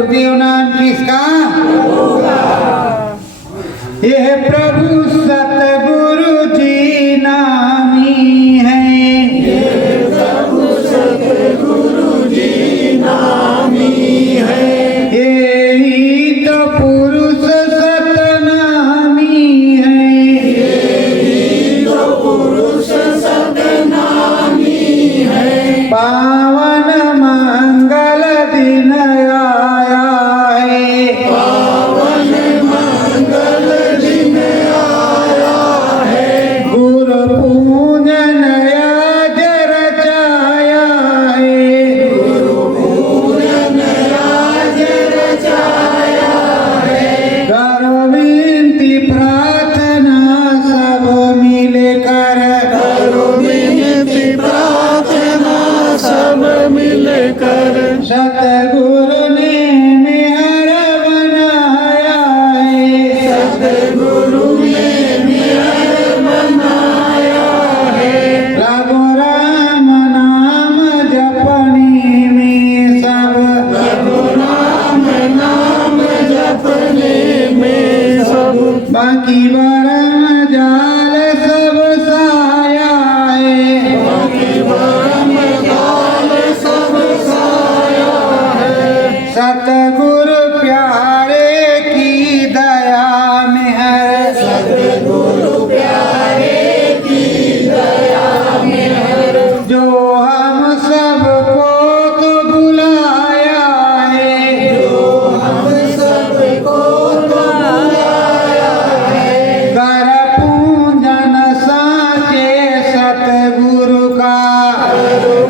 गुरुदेव नाम किसका? यह प्रभु सतगुरु जी नामी है। ये प्रभु सतगुरु जी नामी है। यही तो पुरुष सतनामी है। यही तो पुरुष सतनामी है। पावन मंगल दिन आया है। पावन मंगल दिन आया है। गुरु पूजन आज रचाया है। गुरु पूजन आज रचाया है। करो विनती प्रार्थना सब मिलकर। करो विनती प्रार्थना सब मिलकर। सतगुरु ने मेहर बनाया है। सतगुरु ने मेहर बनाया है। रघु राम नाम जपने में सब। प्रभु राम नाम जपने में सब। बाकी बरम जाल सब साया है। बाकी परम काल सब साया है। सतगुरु प्यारे की दया मेहर। सतगुरु प्यारे की दया मेहर। जो हम सबको तो बुलाया है। जो हम सबको बुलाया है। कर पूजन साचे सतगुरु का।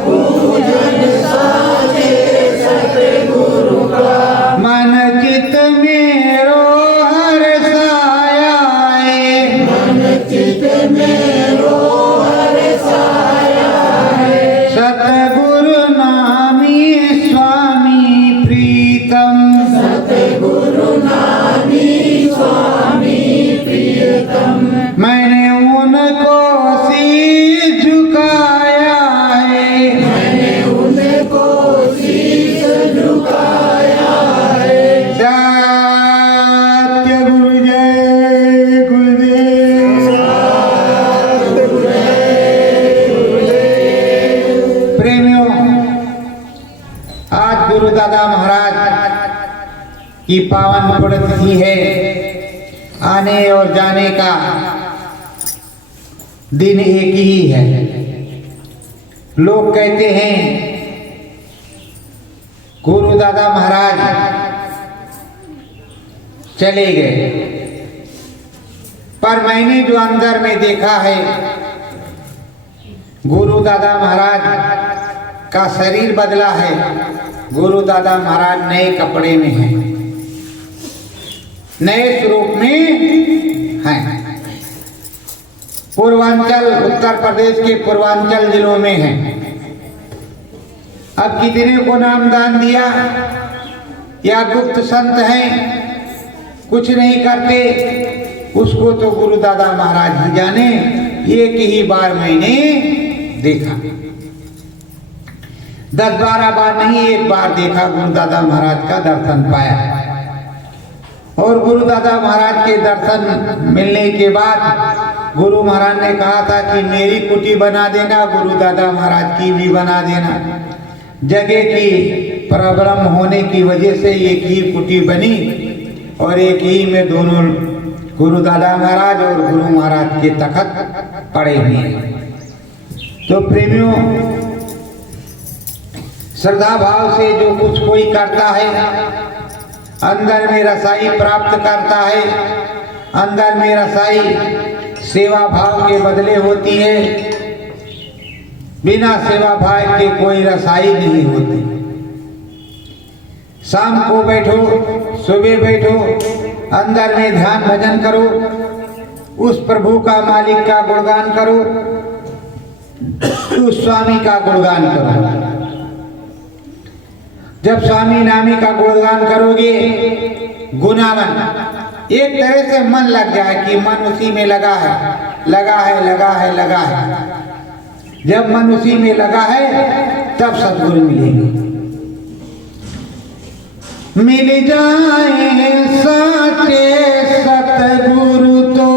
पूजन साचे सतगुरु का। मन चित मेरो हर साया है। मन चित मेरो हर साया है। सतगुरु नामी स्वामी प्रीतम। सतगुरु नामी स्वामी प्रियतम। मैंने उनको शीश झुकाया है। मैंने उनको शीश झुकाया है। सत्य गुरु जय गुरुदेव। प्रेमियों, आज गुरु दादा महाराज की पावन पुण्यतिथि है। आने और जाने का दिन एक ही है। लोग कहते हैं गुरु दादा महाराज चले गए, पर मैंने जो अंदर में देखा है, गुरु दादा महाराज का शरीर बदला है। गुरु दादा महाराज नए कपड़े में हैं, नए स्वरूप में हैं। पूर्वांचल, उत्तर प्रदेश के पूर्वांचल जिलों में हैं। अब कितने को नामदान दिया या गुप्त संत हैं, कुछ नहीं करते, उसको तो गुरु दादा महाराज ही जाने। एक ही बार मैंने देखा, 10-12 बार नहीं, एक बार देखा, गुरु दादा महाराज का दर्शन पाया। और गुरु दादा महाराज के दर्शन मिलने के बाद गुरु महाराज ने कहा था कि मेरी कुटी बना देना, गुरु दादा महाराज की भी बना देना। जगह की प्रॉब्लम होने की वजह से एक ही कुटी बनी और एक ही में दोनों गुरु दादा महाराज और गुरु महाराज के तखत पड़े हुए हैं। तो प्रेमियों, श्रद्धा भाव से जो कुछ कोई करता है, अंदर में रसाई प्राप्त करता है। अंदर में रसाई सेवा भाव के बदले होती है। बिना सेवा भाव के कोई रसाई नहीं होती। शाम को बैठो, सुबह बैठो, अंदर में ध्यान भजन करो, उस प्रभु का, मालिक का गुणगान करो, उस स्वामी का गुणगान करो। जब स्वामी नामी का गुणगान करोगे, गुनावन, एक तरह से मन लग जाए कि मन उसी में लगा है, लगा है, लगा है, लगा है। जब मन उसी में लगा है तब सद्गुरु मिलेंगे। मिल जाए साचे सतगुरु तो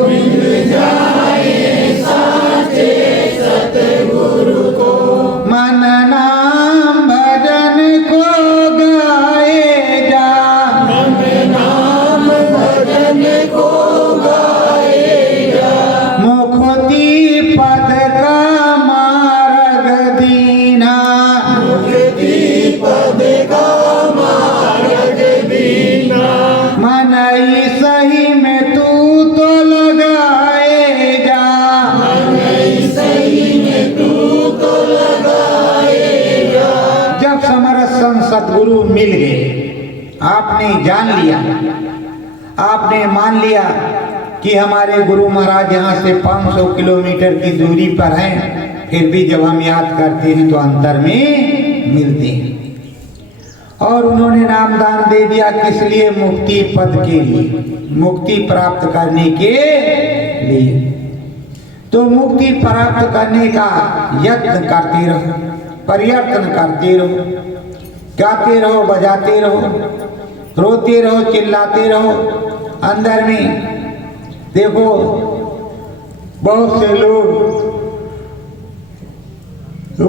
मिल जाए साचे सतगुरु को मन नाम भजन को गाए जा मन नाम भजन को गाएगा मुक्ति पद का मार्ग दीना मुक्ति पद का मार्ग दीना मन सही में तू तो लगाए जा सही में तू तो लगाएगा जब समरस संत सतगुरु मिल गए आपने जान लिया आपने मान लिया कि हमारे गुरु महाराज यहाँ से 500 किलोमीटर की दूरी पर हैं, फिर भी जब हम याद करते हैं तो अंतर में मिलते हैं। और उन्होंने नामदान दे दिया किस लिए? मुक्ति पद के लिए, मुक्ति प्राप्त करने के लिए। तो मुक्ति प्राप्त करने का यत्न करते रहो, प्रयत्न करते रहो, गाते रहो, बजाते रहो, रोते रहो, चिल्लाते रहो। अंदर में देखो बहुत से लोग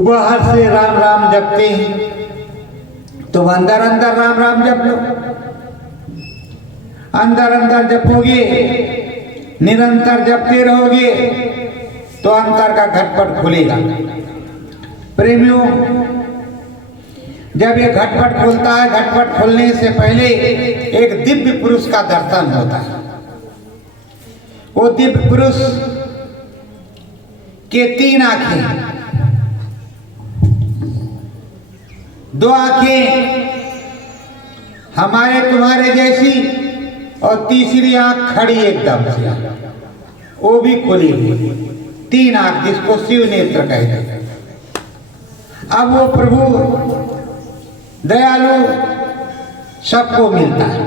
बाहर से राम राम जपते हैं, तुम अंदर अंदर राम राम जप लो। अंदर अंदर जपोगे, निरंतर जपते रहोगे तो अंतर का घटपट खुलेगा। प्रेमियों, जब ये घटपट खुलता है, घटपट खुलने से पहले एक दिव्य पुरुष का दर्शन होता है। वो दिव्य पुरुष के 3 आंखें, 2 आंखें हमारे तुम्हारे जैसी और तीसरी आंख खड़ी एकदम से, वो भी खुली हुई, 3 आंख जिसको शिव नेत्र कहते हैं। अब वो प्रभु दयालु सबको मिलता है,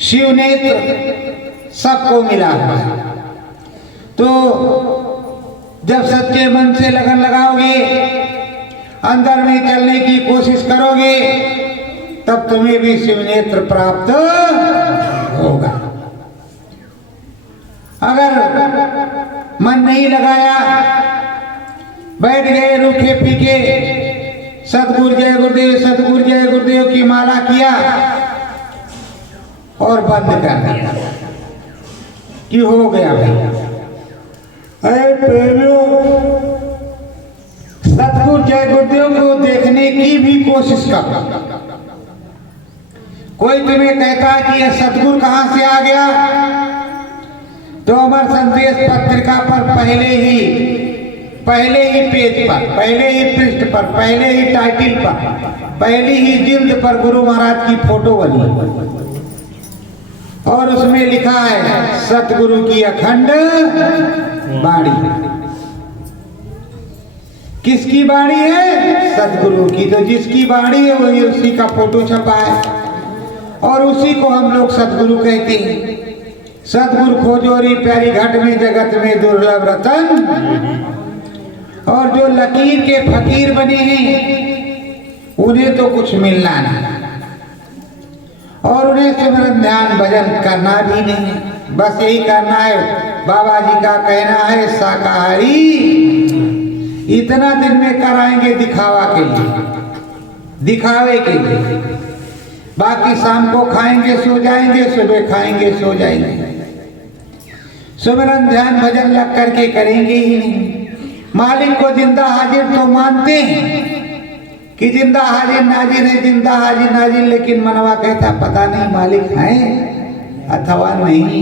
शिव नेत्र सबको मिला हुआ है। तो जब सच्चे मन से लगन लगाओगे, अंदर में चलने की कोशिश करोगे, तब तुम्हें भी शिव नेत्र प्राप्त होगा। अगर मन नहीं लगाया, बैठ गए रूखे पीके, सतगुरु जय गुरुदेव, सतगुरु जय गुरुदेव की माला किया और बंद कर दिया कि हो गया भाई। अरे प्रेमियों, सतगुरु जय गुरुदेव को देखने की भी कोशिश करो। कोई तुम्हें कहता कि यह सतगुरु कहां से आ गया, तो अमर संदेश पत्रिका पर पहले ही पेज पर, पहले ही पृष्ठ पर, पहले ही टाइटिल पर, पहली ही जिल्द पर गुरु महाराज की फोटो बनी और उसमें लिखा है सतगुरु की अखंड बाणी। किसकी बाणी है? सतगुरु की। तो जिसकी बाणी है वही उसी का फोटो छपा है और उसी को हम लोग सतगुरु कहते हैं। सतगुरु खोजोरी प्यारी घाट में जगत में दुर्लभ रतन। और जो लकीर के फकीर बने हैं उन्हें तो कुछ मिलना नहीं और उन्हें सिमरन ध्यान भजन करना भी नहीं, बस यही करना है। बाबा जी का कहना है शाकाहारी इतना दिन में कराएंगे दिखावा के लिए, दिखावे के लिए। बाकी शाम को खाएंगे सो जाएंगे, सुबह खाएंगे सो जाएंगे, सिमरन ध्यान भजन लग करके करेंगे ही नहीं। मालिक को जिंदा हाजिर तो मानते हैं कि जिंदा हाजिर नाजिर है, जिंदा हाजिर नाजिर, लेकिन मनवा कहता पता नहीं मालिक है अथवा नहीं है,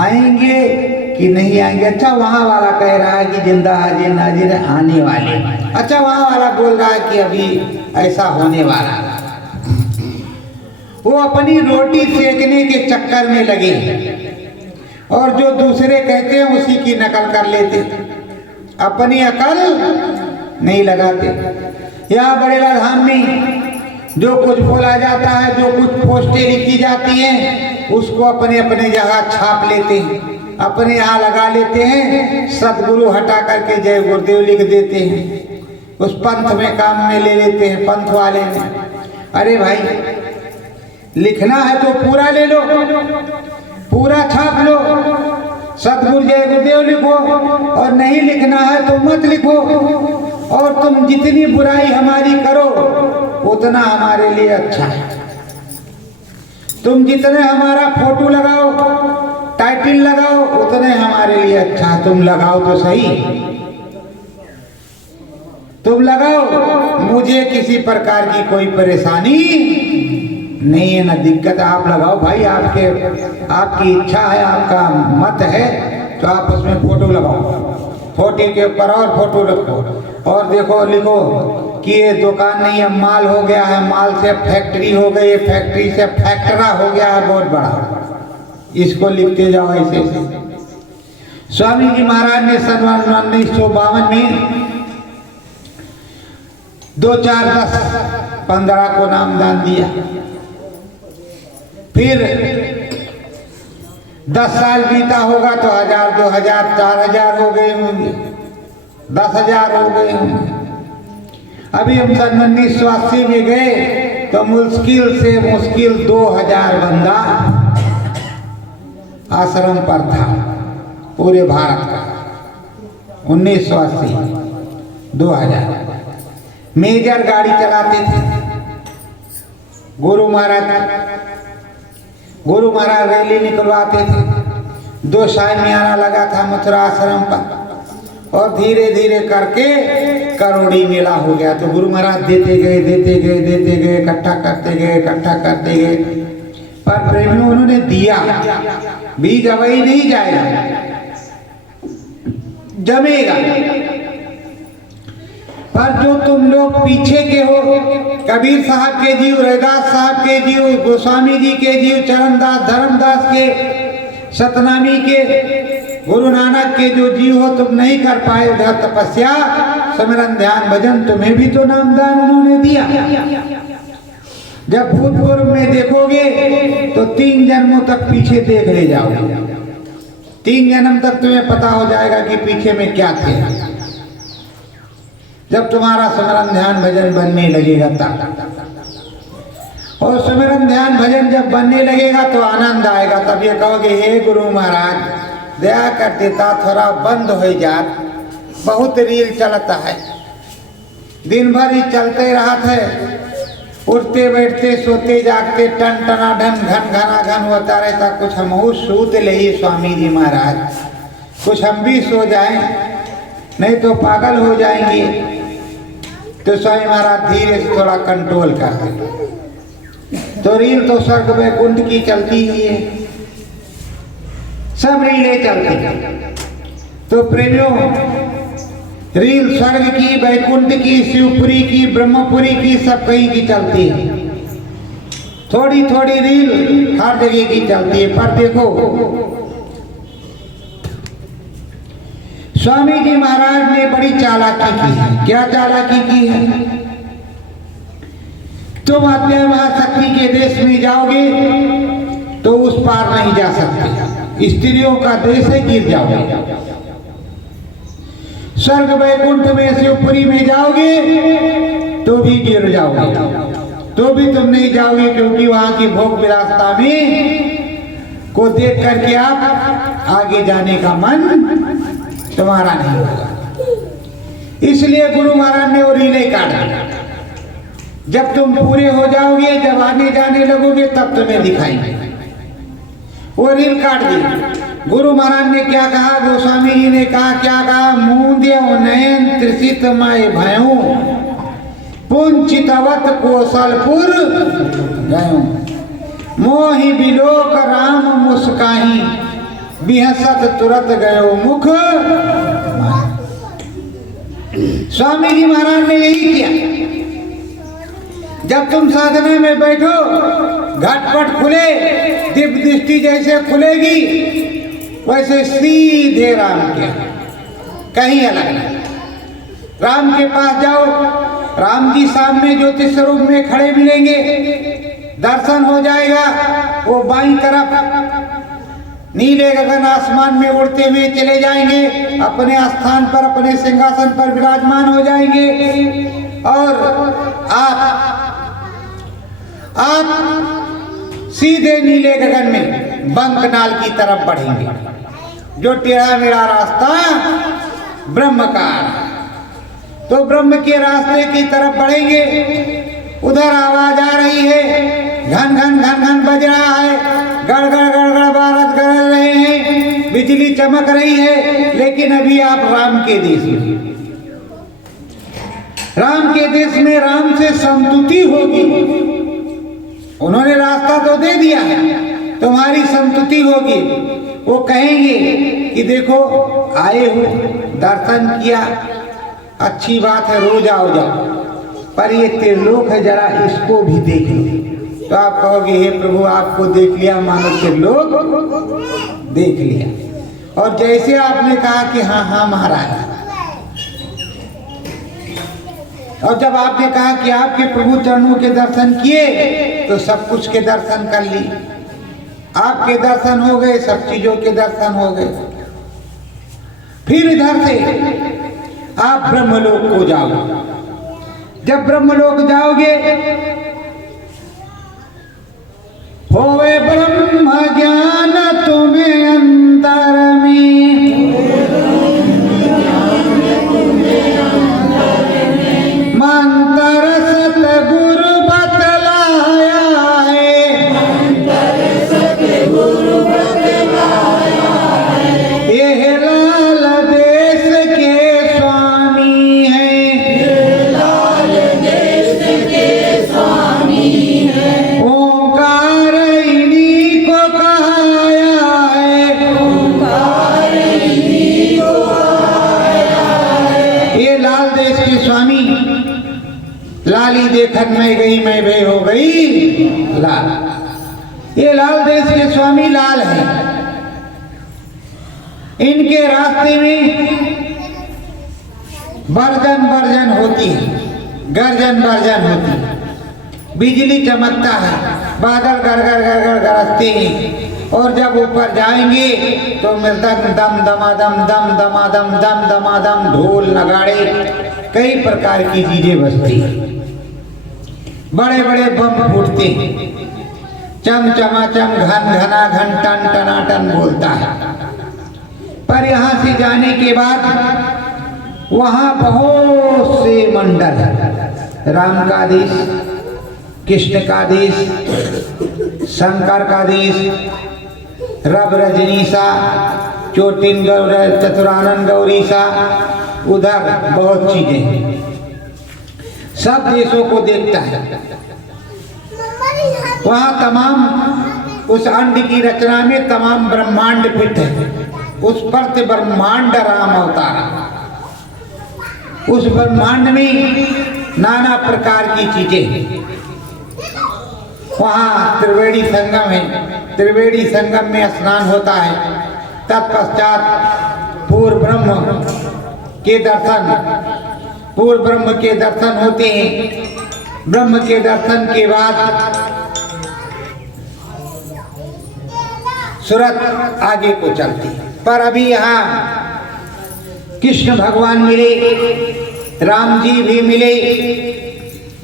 आएंगे कि नहीं आएंगे। अच्छा वहां वाला कह रहा है कि जिंदा हाजिर नाजिर है, आने वाले। अच्छा वहां वाला बोल रहा है कि अभी ऐसा होने वाला। वो अपनी रोटी सेकने के चक्कर में लगे और जो दूसरे कहते हैं उसी की नकल कर लेते, अपनी अकल नहीं लगाते। यहाँ बड़ेला धाम में जो कुछ बोला जाता है, जो कुछ पोस्टें लिखी जाती हैं, उसको अपने अपने जगह छाप लेते हैं, अपने यहाँ लगा लेते हैं, सतगुरु हटा करके जय गुरुदेव लिख देते हैं, उस पंथ में काम में ले लेते हैं, पंथ वाले में। अरे भाई, लिखना है तो पूरा ले लो, पूरा छाप लो, सतगुरु जय गुरुदेव लिखो, और नहीं लिखना है तो मत लिखो। और तुम जितनी बुराई हमारी करो उतना हमारे लिए अच्छा है। तुम जितने हमारा फोटो लगाओ, टाइटल लगाओ, उतने हमारे लिए अच्छा है। तुम लगाओ तो सही, तुम लगाओ, मुझे किसी प्रकार की कोई परेशानी नहीं है, ना दिक्कत। आप लगाओ भाई, आपकी इच्छा है, आपका मत है, तो आप उसमें फोटो लगाओ, फोटो के ऊपर और फोटो रखो, और देखो लिखो कि ये दुकान नहीं है, माल हो गया है, माल से फैक्ट्री हो गई, फैक्ट्री से फैक्टरा हो गया है बहुत बड़ा। इसको लिखते जाओ ऐसे। स्वामी जी महाराज ने सन 1952 में 2, 4, 10, 15 को नामदान दिया। फिर 10 साल बीता होगा तो 1000, 2000, 4000 हो गए होंगे, 10,000 हो गए होंगे। अभी हम सन 1980 में गए तो मुश्किल से मुश्किल 2000 बंदा आश्रम पर था पूरे भारत का। 1980, 2000 मेजर गाड़ी चलाते थे गुरु महाराज रैली निकलवाते थे। 2 शामियाना लगा था मथुरा आश्रम पर, और धीरे धीरे करके करोड़ी मेला हो गया। तो गुरु महाराज देते गए, इकट्ठा करते गए। पर प्रेमियों उन्होंने दिया, बीज अवई नहीं जाएगा, जमेगा। पर जो तुम लोग पीछे के हो, कबीर साहब के जीव, रैदास साहब के जीव, गोस्वामी जी के जीव, चरणदास, धर्मदास के, सतनामी के, गुरु नानक के जो जीव हो, तुम नहीं कर पाए उधर तपस्या, सिमरन, ध्यान, भजन, तुम्हें भी तो नामदान उन्होंने दिया। जब भूतपूर्व में देखोगे तो 3 जन्मों तक पीछे देख ले जाओगे। 3 जन्म तक तुम्हें पता हो जाएगा कि पीछे में क्या थे। जब तुम्हारा सिमरन, ध्यान, भजन बनने लगेगा तब, और सिमरन, ध्यान, भजन जब बनने लगेगा तो आनंद आएगा। तब ये कहोगे, हे गुरु महाराज दया कर देता, थोड़ा बंद हो जात, बहुत रील चलता है, दिन भर ही चलते रहत है, उठते बैठते सोते जागते टन टना ढन घन घना घन होता रहता। कुछ हम सूत ले स्वामी जी महाराज, कुछ हम भी सो जाएं, नहीं तो पागल हो जाएंगे। तो स्वामी महाराज धीरे से थोड़ा कंट्रोल कर दे। तो रील तो स्वर्ग वैकुंठ की चलती ही है, सब रीलें चलती। तो प्रेमियों, रील स्वर्ग की, वैकुंठ की, शिवपुरी की, ब्रह्मपुरी की, सब कहीं की चलती है। थोड़ी थोड़ी रील हर जगह की चलती है। पर देखो, स्वामी जी महाराज ने बड़ी चालाकी की है। क्या चालाकी की है? तुम अत्याय महाशक्ति के देश में जाओगे तो उस पार नहीं जा सकते, स्त्रियों का देश है, गिर जाओगे। स्वर्ग वैकुंठ में, शिवपुरी में जाओगे तो भी गिर जाओगे, तो भी तुम नहीं जाओगे, क्योंकि वहां की भोग विलासता में को देख करके आप आगे जाने का मन तुम्हारा नहीं होगा। इसलिए गुरु महाराज ने वो रीलें काट दी। जब तुम पूरे हो जाओगे, जब आगे जाने लगोगे, तब तुम्हें दिखाएंगे। वो रील काट दी। गुरु महाराज ने क्या कहा, गोस्वामी जी ने कहा, क्या कहा, मूंदे नयन त्रिषित मय भयऊ, पुंचितवत कौशलपुर गयो, मोहि बिलोक राम मुस्काही, बिहसत तुरत गयो मुख। स्वामी जी महाराज ने यही किया। जब तुम साधना में बैठो, घटपट खुले, दिव्य दृष्टि जैसे खुलेगी, वैसे सीधे राम के, कहीं अलग नहीं। राम के पास जाओ, राम जी सामने ज्योतिष स्वरूप में खड़े मिलेंगे, दर्शन हो जाएगा। वो बाईं तरफ नीले गगन आसमान में उड़ते हुए चले जाएंगे, अपने स्थान पर, अपने सिंहासन पर विराजमान हो जाएंगे, और आप आप सीधे नीले गगन में बंकनाल की तरफ बढ़ेंगे। जो टेढ़ा मेढ़ा रास्ता ब्रह्म का, तो ब्रह्म के रास्ते की तरफ बढ़ेंगे। उधर आवाज आ रही है, घन घन घन घन बज रहा है, गड़गड़ गड़गड़ बारत गरज रहे हैं, बिजली चमक रही है। लेकिन अभी आप राम के देश में, राम के देश में राम से संतुति होगी। उन्होंने रास्ता तो दे दिया है, तुम्हारी संतुति होगी। वो कहेंगे कि देखो आए हो, दर्शन किया, अच्छी बात है, रोज आओ जाओ, पर ये त्रिलोक है, जरा इसको भी देख लो। तो आप कहोगे हे प्रभु आपको देख लिया, मानो त्रिलोक देख लिया। और जैसे आपने कहा कि हाँ हाँ महाराज, और जब आपने कहा कि आपके प्रभु चरणों के दर्शन किए, तो सब कुछ के दर्शन कर ली। आपके दर्शन हो गए, सब चीजों के दर्शन हो गए। फिर इधर से आप ब्रह्मलोक को जाओगे। जब ब्रह्मलोक जाओगे, होवे ब्रह्म ज्ञान तुम्हें अंतर में, मंतर सतगुरु बतलाया है, ये लाल देश के स्वामी हैं, ओंकार इन्हीं को कहाया है। ये लाल देश के स्वामी, लाली देखन में गई मैं वे हो गई लाल। ये लाल देश के स्वामी लाल है। इनके रास्ते में बर्जन बर्जन होती है, गर्जन बर्जन होती है, बिजली चमकता है, बादल गरगर गरगर गरजते हैं। और जब ऊपर जाएंगे तो मृदंग दम दमादम दम दमादम दम दमादम, ढोल नगाड़े कई प्रकार की चीजें बजती हैं, बड़े बड़े बम फूटते हैं, चम चमाचम घन घना घन टन टनाटन बोलता है। पर यहाँ से जाने के बाद वहाँ बहुत से मंडल है, राम का देश, कृष्ण का देश, शंकर का देश, रब रजनीसा, चोटिन गौर, चतुरानंद गौरीसा, उधर बहुत चीजें हैं। सब देशों को देखता है। वहाँ तमाम उस अंड की रचना में तमाम ब्रह्मांड फिट है। उस पर ब्रह्मांड राम अवतार, उस ब्रह्मांड में नाना प्रकार की चीजें हैं। वहाँ त्रिवेणी संगम है, त्रिवेणी संगम में स्नान होता है। तत्पश्चात पूर्व ब्रह्म के दर्शन होते हैं। ब्रह्म के दर्शन के बाद सूरत आगे को चलती है। पर अभी यहाँ कृष्ण भगवान मिले, राम जी भी मिले,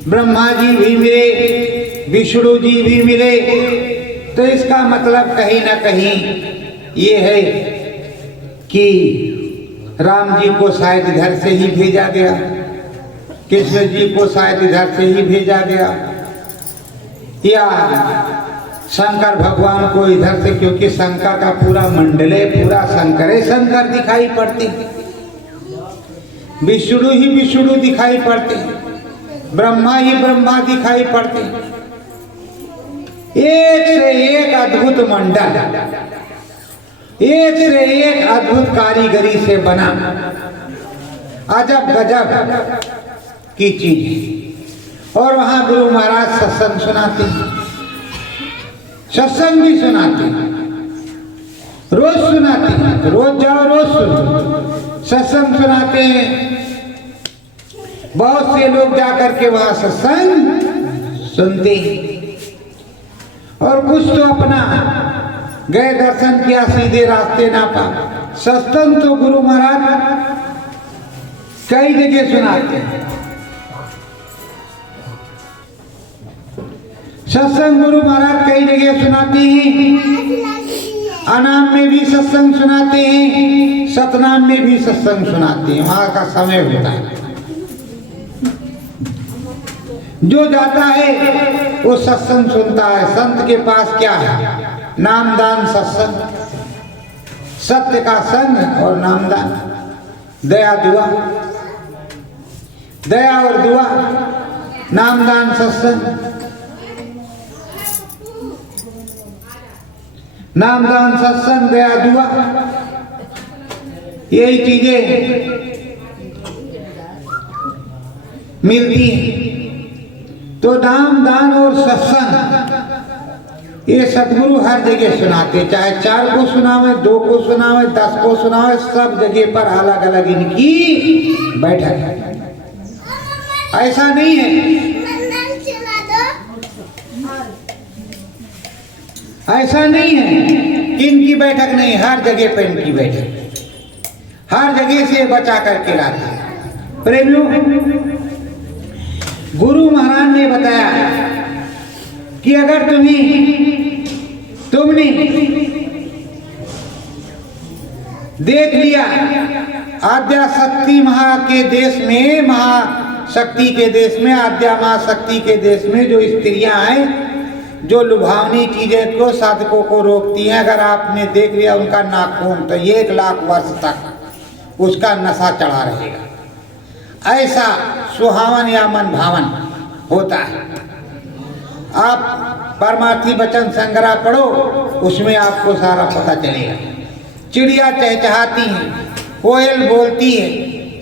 ब्रह्मा जी भी मिले, विष्णु जी भी मिले। तो इसका मतलब कहीं ना कहीं ये है कि राम जी को शायद इधर से ही भेजा गया, कृष्ण जी को शायद इधर से ही भेजा गया, या शंकर भगवान को इधर से, क्योंकि शंकर का पूरा मंडले पूरा शंकरे शंकर दिखाई पड़ते, विष्णु ही विष्णु दिखाई पड़ते, ब्रह्मा ही ब्रह्मा दिखाई पड़ते। एक से एक अद्भुत मंडल, एक से एक अद्भुत कारीगरी से बना अजब गजब की चीज। और वहां गुरु महाराज सत्संग सुनाते हैं, सत्संग भी सुनाते हैं, रोज सुनाते हैं, रोज जाओ रोज सुनो, सत्संग सुनाते हैं। बहुत से लोग जाकर के वहां सत्संग सुनते हैं। और कुछ तो अपना गए, दर्शन किया, सीधे रास्ते ना पा। सत्संग तो गुरु महाराज कई जगह सुनाते हैं। सत्संग गुरु महाराज कई जगह सुनाते हैं, अनाम में भी सत्संग सुनाते हैं, सतनाम में भी सत्संग सुनाते हैं। वहां का समय होता है, जो जाता है वो सत्संग सुनता है। संत के पास क्या है? नामदान सत्संग, सत्य का संग और नामदान, दया दुआ, दया और दुआ, नामदान सत्संग, नामदान सत्संग, दया दुआ, यही चीजें मिलती हैं। तो नाम दान और सत्संग ये सतगुरु हर जगह सुनाते, चाहे 4 को सुनावे, 2 को सुनावे, 10 को सुनावे, सब जगह पर अलग अलग इनकी बैठक है। ऐसा नहीं है, ऐसा नहीं है कि इनकी बैठक नहीं, हर जगह पर इनकी बैठक, हर जगह से बचा करके लाते हैं। प्रेमियों, गुरु महाराज ने बताया कि अगर तुमने देख लिया आद्या शक्ति महा के देश में, महाशक्ति के देश में, आद्या महाशक्ति के देश में जो स्त्रियां हैं जो लुभावनी चीजें को साधकों को रोकती हैं, अगर आपने देख लिया उनका नाखून, तो 1 लाख वर्ष तक उसका नशा चढ़ा रहेगा। ऐसा सुहावन या मन भावन होता है। आप परमार्थी वचन संग्रह पढ़ो, उसमें आपको सारा पता चलेगा। चिड़िया चहचहाती है, कोयल बोलती है,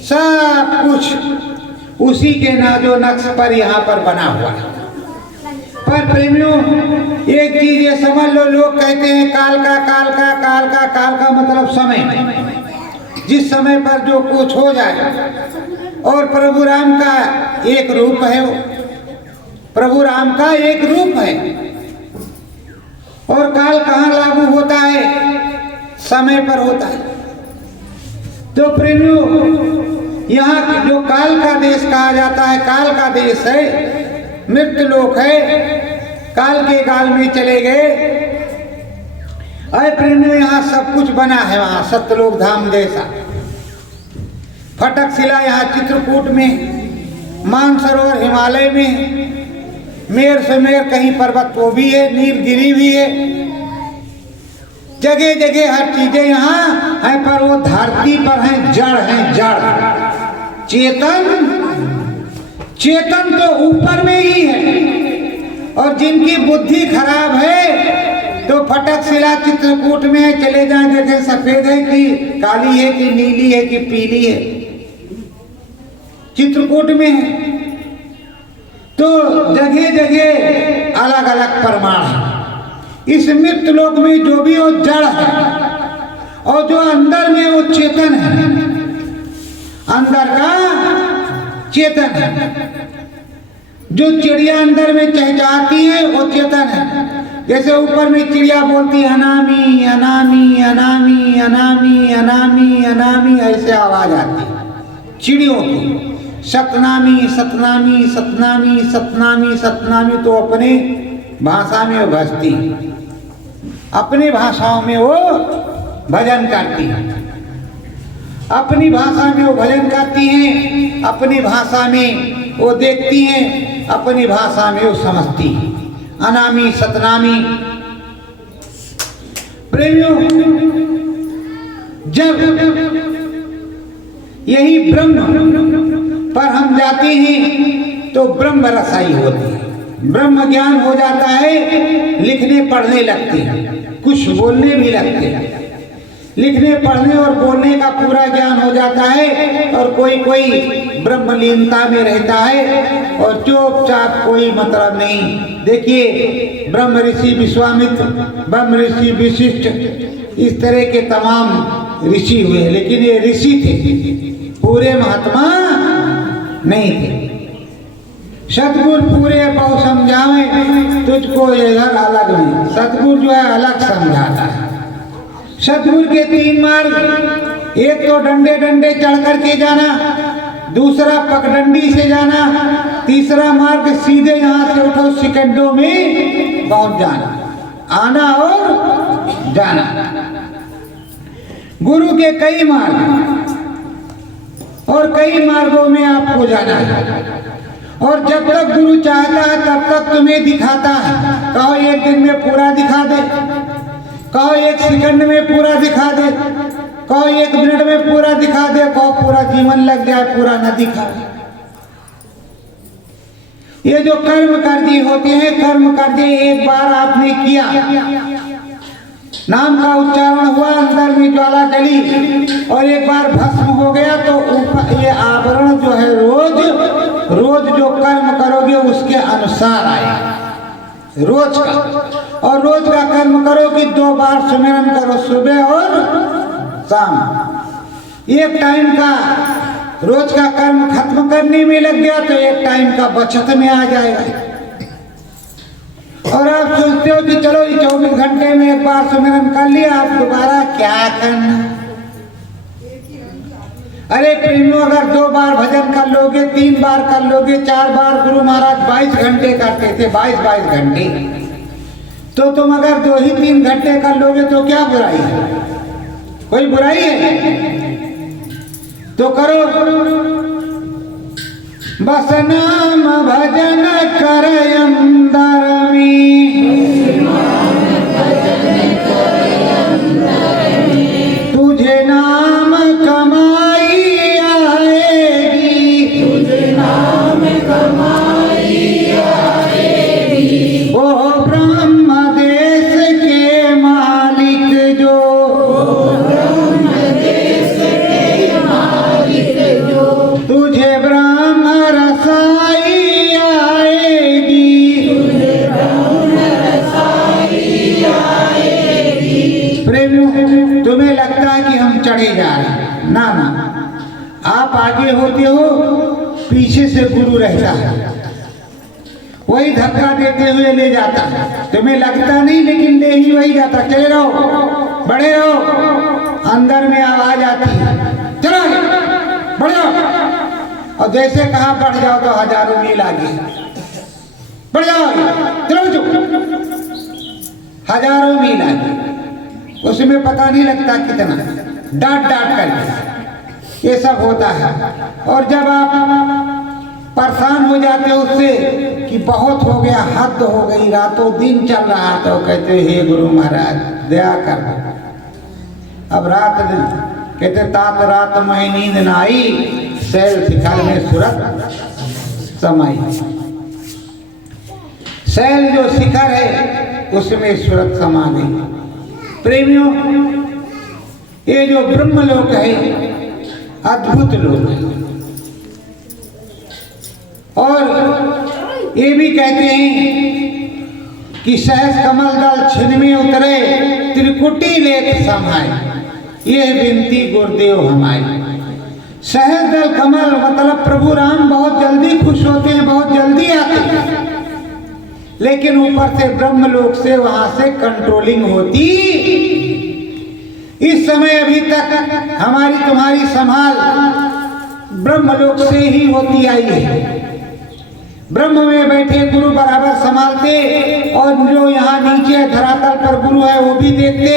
सब कुछ उसी के नाजो नक्श पर यहाँ पर बना हुआ है। पर प्रेमियों, एक चीज ये समझ लो, लोग कहते हैं काल का, काल का, काल का, काल का मतलब समय, जिस समय पर जो कुछ हो जाए। और प्रभु राम का एक रूप है, वो प्रभु राम का एक रूप है। और काल कहाँ लागू होता है? समय पर होता है। तो प्रेमियों, यहाँ जो काल का देश कहा जाता है, काल का देश है, मृत्यु लोक है, काल के काल में चले गए। अरे प्रेमियों, यहाँ सब कुछ बना है, वहाँ सत्यलोक धाम जैसा। फटक शिला यहाँ चित्रकूट में, मानसरोवर हिमालय में, मेर से मेर कहीं पर्वत वो भी है, नीलगिरी भी है, जगह जगह हर चीजें यहाँ है। पर वो धरती पर है, जड़ है, जड़। चेतन तो ऊपर में ही है। और जिनकी बुद्धि खराब है तो फटक शिला चित्रकूट में चले जाएं, देखें सफेद है कि काली है कि नीली है कि पीली है, चित्रकूट में है। तो जगह जगह अलग अलग प्रमाण है। इस मृत्यु लोक में जो भी वो जड़ है और जो अंदर में वो चेतन है, अंदर का चेतन है। जो चिड़िया अंदर में चहचहाती है वो चेतन है। जैसे ऊपर में चिड़िया बोलती है अनामी अनामी अनामी अनामी अनामी अनामी, ऐसे आवाज आती है चिड़ियों की। सतनामी सतनामी सतनामी सतनामी सतनामी, तो अपने भाषा में वो भजती, अपनी भाषाओं में वो भजन करती है, अपनी भाषा में वो भजन करती हैं, अपनी भाषा में वो देखती हैं, अपनी भाषा में वो समझती हैं। अनामी सतनामी। प्रेमियों, जब यही ब्रह्म पर हम जाते हैं तो ब्रह्म रसाई होती है, ब्रह्म ज्ञान हो जाता है, लिखने पढ़ने लगते हैं, कुछ बोलने भी लगते हैं। लिखने पढ़ने और बोलने का पूरा ज्ञान हो जाता है। और कोई कोई ब्रह्मलीनता में रहता है और चुपचाप, कोई मतलब नहीं। देखिए, ब्रह्म ऋषि विश्वामित्र, ब्रह्म ऋषि वशिष्ठ, इस तरह के तमाम ऋषि हुए, लेकिन ये ऋषि थे, पूरे महात्मा नहीं थे। सतगुरु पूरे बहु समझावे, तुझको इधर अलग नहीं। सतगुरु जो है अलग समझाता है। सतगुरु के 3 मार्ग, एक तो डंडे डंडे चढ़ करके जाना, दूसरा पगडंडी से जाना, तीसरा मार्ग सीधे यहाँ से उठो, सेकंडों में पहुंच जाना, आना और जाना। गुरु के कई मार्ग और कई मार्गों में आपको जाना है, और जब तक गुरु चाहता है तब तक तुम्हें दिखाता है। कहो एक दिन में पूरा दिखा दे, कहो एक सेकंड में पूरा दिखा दे, कहो एक मिनट में पूरा दिखा दे, कहो पूरा जीवन लग जाए, पूरा न दिखा। ये जो कर्म कार्य होते हैं, कर्म कार्य एक बार आपने किया, नाम का उच्चारण हुआ, अंदर में ज्वाला जली और एक बार भस्म हो गया, तो ऊपर ये आवरण जो है रोज रोज जो कर्म करोगे उसके अनुसार आए, रोज का। और रोज का कर्म करो कि 2 बार सुमिरन करो, सुबह और शाम। एक टाइम का रोज का कर्म खत्म करने में लग गया तो एक टाइम का बचत में आ जाएगा। और आप सोचते हो कि चलो 24 घंटे में एक बार सुमिरन कर लिया, आप दोबारा क्या करना। अरे प्रेमियों, अगर 2 बार भजन कर लोगे, 3 बार कर लोगे, 4 बार, गुरु महाराज 22 घंटे करते थे, 22 घंटे, तो तुम अगर 2 ही 3 घंटे कर लोगे तो क्या बुराई है? कोई बुराई है? तो करो। बस नाम भजन कर अंदर में, तुझे नाम कमाई आएगी, तुझे नाम कमाई आएगी। ओ ब्रह्म देश के मालिक जो, तुझे ब्रह्म रसाई आएगी, तुझे ब्रह्म रसाई आएगी। प्रेमियों, तुम्हें लगता है कि हम चढ़े जा रहे हैं, ना ना, आप आगे होते हो, पीछे से गुरु रहता है, वही धक्का देते हुए ले जाता है। तुम्हें लगता नहीं, लेकिन ले ही वही जाता। चले रहो, बढ़े रहो, अंदर में आवाज आती है, चलो बढ़ जाओ। और जैसे कहा बढ़ जाओ तो हजारों मील आगे, बढ़ जाओ, चलो बच्चों, हजारों मील आगे, उसमें पता नहीं लगता कितना, डांट डांट कर ये सब होता है। और जब आप परेशान हो जाते हो उससे कि बहुत हो गया, हद हो गई, रातों दिन चल रहा, तो कहते हे गुरु महाराज दया कर दो। अब रात दिन कहते तात रात में नींद न आई, शैल शिखर में सूरत समाई। शैल जो शिखर है उसमें सूरत समा गई। प्रेमियों, ये जो ब्रह्मलोक है अद्भुत लोक है, और ये भी कहते हैं कि सहस कमल दल छिन में उतरे, त्रिकुटी लेख समाए, ये विनती गुरुदेव हमारी। सहस दल कमल मतलब प्रभु राम बहुत जल्दी खुश होते हैं, बहुत जल्दी आते हैं, लेकिन ऊपर से ब्रह्मलोक से वहां से कंट्रोलिंग होती। इस समय अभी तक हमारी तुम्हारी संभाल ब्रह्मलोक से ही होती आई है। ब्रह्म में बैठे गुरु बराबर संभालते, और जो यहाँ नीचे धरातल पर गुरु है वो भी देखते,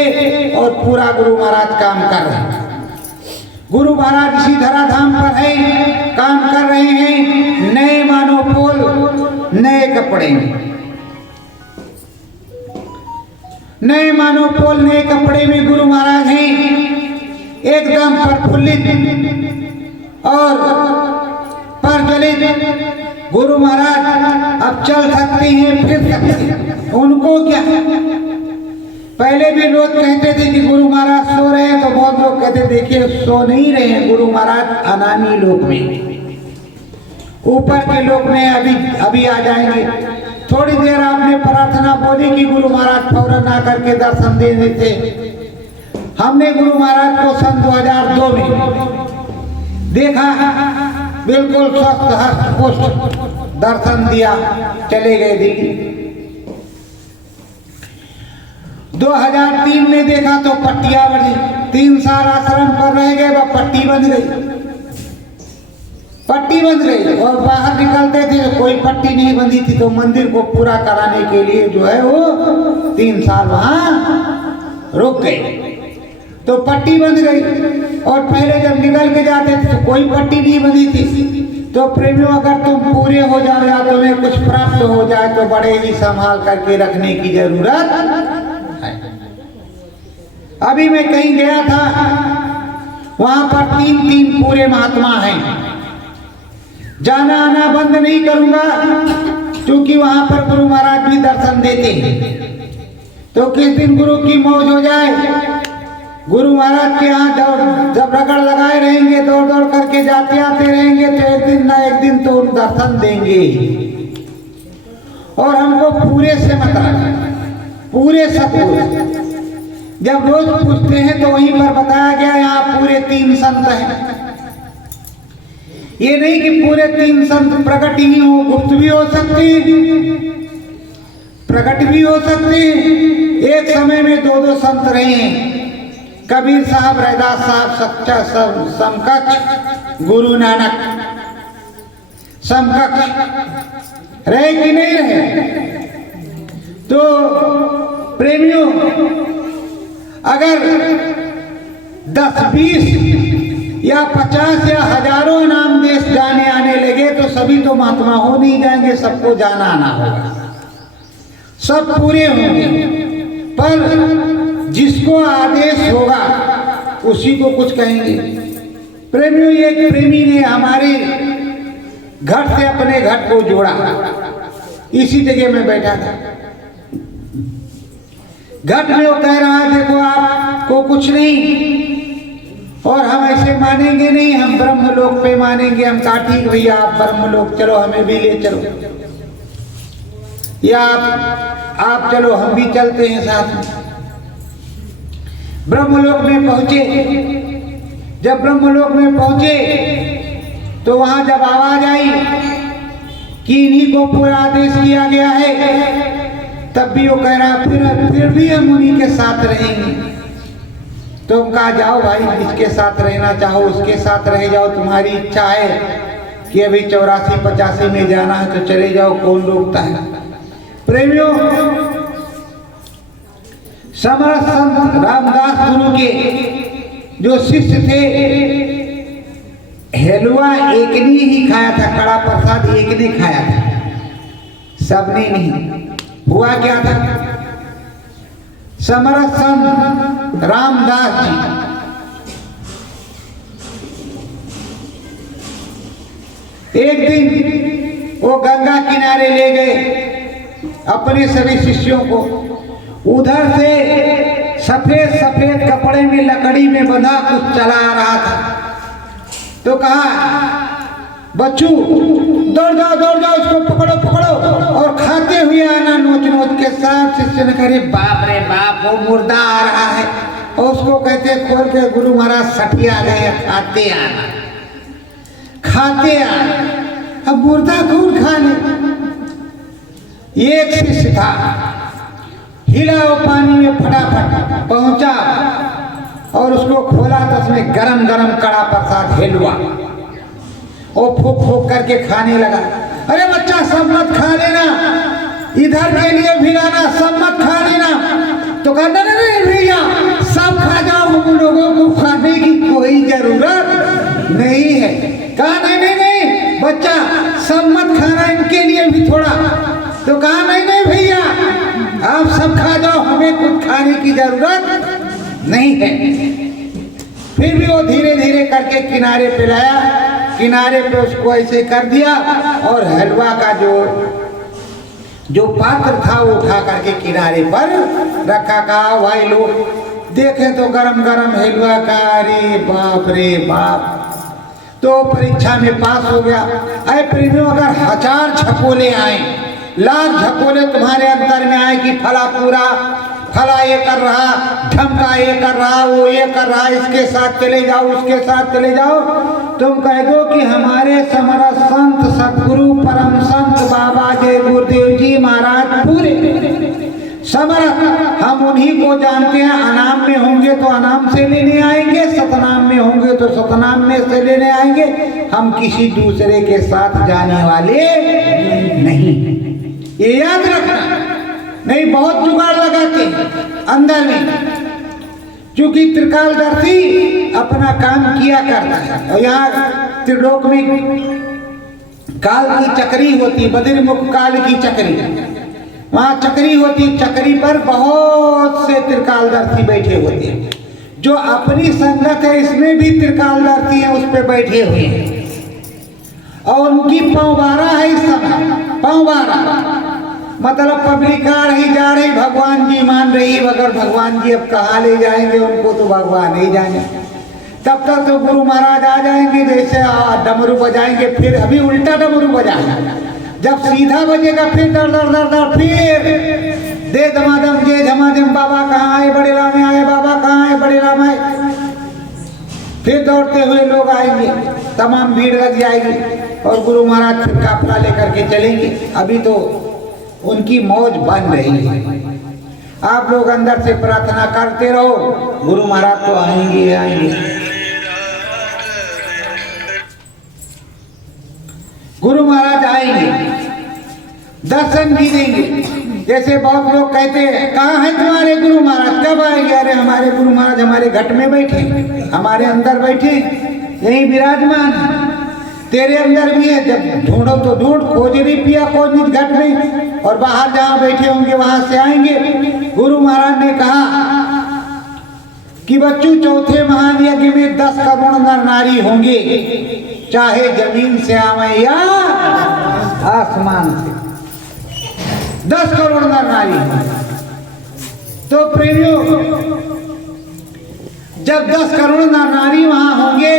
और पूरा गुरु महाराज काम कर रहे हैं। गुरु महाराज इसी धराधाम पर है, काम कर रहे हैं, नए मानोपोल, नए कपड़े में, नए मानोपोल, नए कपड़े में गुरु महाराज हैं, एकदम प्रफुल्लित और प्रज्वलित। गुरु महाराज अब चल सकते हैं, फिर सकते हैं, उनको क्या। पहले भी लोग कहते थे कि गुरु महाराज सो रहे हैं, तो बहुत लोग कहते देखिए सो नहीं रहे हैं, गुरु महाराज अनामी लोक में, ऊपर के लोक में अभी आ जाएंगे। थोड़ी देर आपने प्रार्थना बोली कि गुरु महाराज फौरन आकर के दर्शन दे देते। हमने गुरु महाराज को सन 2002 में देखा, बिल्कुल स्वस्थ हष्ट पुष्ट दर्शन दिया, चले गए दिल्ली। 2003 में देखा तो पट्टियां बढ़ी, 3 साल आश्रम पर रह गए, वह पट्टी बन गई। पट्टी बंध गई और बाहर निकलते थे तो कोई पट्टी नहीं बंधी थी, तो मंदिर को पूरा कराने के लिए जो है वो 3 साल वहां रुक गए। तो पट्टी बंध गई और पहले जब निकल के जाते थे तो कोई पट्टी नहीं बंधी थी। तो प्रेमियों, अगर तुम पूरे हो जाओ या तुम्हें कुछ प्राप्त हो जाए तो बड़े ही संभाल करके रखने की जरूरत है। अभी मैं कहीं गया था, वहां पर 3 पूरे महात्मा हैं। जाना आना बंद नहीं करूंगा क्योंकि वहां पर गुरु महाराज भी दर्शन देते हैं। तो किस दिन गुरु की मौज हो जाए, गुरु महाराज के यहाँ जब रगड़ लगाए रहेंगे, दौड़ दौड़ करके जाते आते रहेंगे, तो एक दिन ना एक दिन तो दर्शन देंगे। और हमको पूरे से मतलब पूरे सतगुरु जब रोज पूछते हैं तो वहीं पर बताया गया यहाँ पूरे 3 संत हैं। ये नहीं कि पूरे 3 संत प्रकट ही हो, गुप्त भी हो सकते, प्रकट भी हो सकते। एक समय में 2 संत रहे हैं, कबीर साहब, रैदास साहब, सच्चा समकक्ष गुरु नानक समकक्ष रहे कि नहीं रहे। तो प्रेमियों, अगर 10, 20 या 50 या हजारों नाम देश जाने आने लगे तो सभी तो महात्मा हो नहीं जाएंगे, सबको जाना आना होगा, सब पूरे होंगे। पर जिसको आदेश होगा उसी को कुछ कहेंगे। प्रेमियों, एक प्रेमी ने हमारे घर से अपने घर को जोड़ा, इसी जगह में बैठा था। घट में वो कह रहा है, देखो आपको कुछ नहीं और हम ऐसे मानेंगे नहीं, हम ब्रह्मलोक पे मानेंगे। हम कहा ठीक भैया, आप ब्रह्मलोक चलो, हमें भी ले चलो, या आप चलो, हम भी चलते हैं साथ में। ब्रह्मलोक में पहुंचे। जब ब्रह्मलोक में पहुंचे तो वहां जब आवाज आई कि इन्हीं को पूरा आदेश किया गया है, तब भी वो कह रहा फिर भी हम उन्हीं के साथ रहेंगे। तो हम कहा जाओ भाई, जिसके साथ रहना चाहो उसके साथ रह जाओ, तुम्हारी इच्छा है कि अभी 84-85 में जाना है तो चले जाओ, कौन रोकता है। प्रेमियों, समर्थ संत रामदास गुरु के जो शिष्य थे, हलवा एक ने ही खाया था, कड़ा प्रसाद एक ने खाया था, सबने नहीं। हुआ क्या था, समर्थ संत रामदास जी एक दिन वो गंगा किनारे ले गए अपने सभी शिष्यों को। उधर से सफेद सफेद कपड़े में लकड़ी में बंधा कुछ चला आ रहा था। तो कहा, बच्चू दौड़ जाओ, इसको पकड़ो और खाते हुए आना नोच नोच के। साथ शिष्य ने कहा, बाप रे बाप, वो मुर्दा आ रहा है। और उसको कहते खोल के, गुरु महाराज सठिया गए, खाते आना। अब मुर्दा कौन खा ले। एक शिष्य था, हिला वो पानी में फटाफट पहुंचा और उसको खोला तो उसमें गरम गरम कड़ा प्रसाद हलवा और फूक फूक करके खाने लगा। अरे बच्चा, सब मत खा लेना, इधर के लिए भी लाना, सब मत खा लेना। तो कहा, नहीं भैया, सब खा जाओ, हम लोगों को खाने की कोई जरूरत नहीं है। कहा नहीं बच्चा, सब मत खाना, इनके लिए भी थोड़ा। तो कहा, नहीं भैया, आप सब खा जाओ, हमें कुछ खाने की जरूरत नहीं है। फिर भी वो धीरे धीरे करके किनारे पे लाया, किनारे पे उसको ऐसे कर दिया और हलवा का जो पात्र था वो उठा करके किनारे पर रखा। कहा, भाई लोग देखे तो गरम गरम हलवा का, अरे बाप रे बाप। तो परीक्षा में पास हो गया। अरे प्रेमियों, अगर 1000 झकोले आए, लाख झकोले तुम्हारे अंदर में आए कि फला पूरा, फला ये कर रहा, ढमका ये कर रहा, वो ये कर रहा, इसके साथ चले जाओ, उसके साथ चले जाओ, तुम कह दो कि हमारे समर्थ संत सदगुरु परम संत बाबा जय गुरुदेव जी महाराज पूरे समर्थ, हम उन्हीं को जानते हैं, अनाम में होंगे होंगे तो अनाम से लेने आएंगे, सतनाम में होंगे तो सतनाम में से लेने आएंगे। हम किसी दूसरे के साथ जाने वाले नहीं, ये याद रखना। नहीं बहुत जुगाड़ लगाते अंदर में, क्योंकि त्रिकालदर्शी अपना काम किया करता है। और यहाँ त्रिलोक में काल की चक्री होती, बद्रीमुख काल की चक्री, वहाँ चक्री होती, चक्री पर बहुत से त्रिकालदर्शी बैठे होते हैं। जो अपनी संगत है इसमें भी त्रिकालदर्शी है, उस पे बैठे हुए हैं। और उनकी पौबारा है इस समय, पौबारा मतलब पब्लिक आ रही जा रही, भगवान जी मान रही, मगर भगवान जी अब कहाँ ले जाएंगे उनको, तो भगवान नहीं जाने। तब तक तो गुरु महाराज आ जाएंगे, जैसे डमरू बजाएंगे, फिर अभी उल्टा डमरू बजाएंगे। जब सीधा बजेगा फिर दर दर दर दर, फिर दे दमादम जे झमाझम, बाबा कहाँ आए, बड़े राम आए, बाबा कहाँ आए, बड़े राम आए। फिर दौड़ते हुए लोग आएंगे, तमाम भीड़ लग जाएगी और गुरु महाराज फिर काफिला लेकर के चलेंगे। अभी तो उनकी मौज बन रही है। आप लोग अंदर से प्रार्थना करते रहो, गुरु महाराज तो आएंगे आएंगे। गुरु महाराज आएंगे, दर्शन भी देंगे। जैसे बहुत लोग कहते हैं कहाँ है तुम्हारे गुरु महाराज, कब आएंगे? अरे हमारे गुरु महाराज हमारे घट में बैठे, हमारे अंदर बैठे, यही विराजमान है। तेरे अंदर भी है, जब ढूंढो तो ढूंढ, खोज नहीं पिया खोज नहीं घट में, और बाहर जहाँ बैठे होंगे वहां से आएंगे। गुरु महाराज ने कहा कि बच्चों, चौथे महान यज्ञ में 10 करोड़ नर नारी होंगे, चाहे जमीन से आवे या आसमान से, 10 करोड़ नर नारी होंगे। तो प्रेमियों, जब 10 करोड़ नर नारी वहां होंगे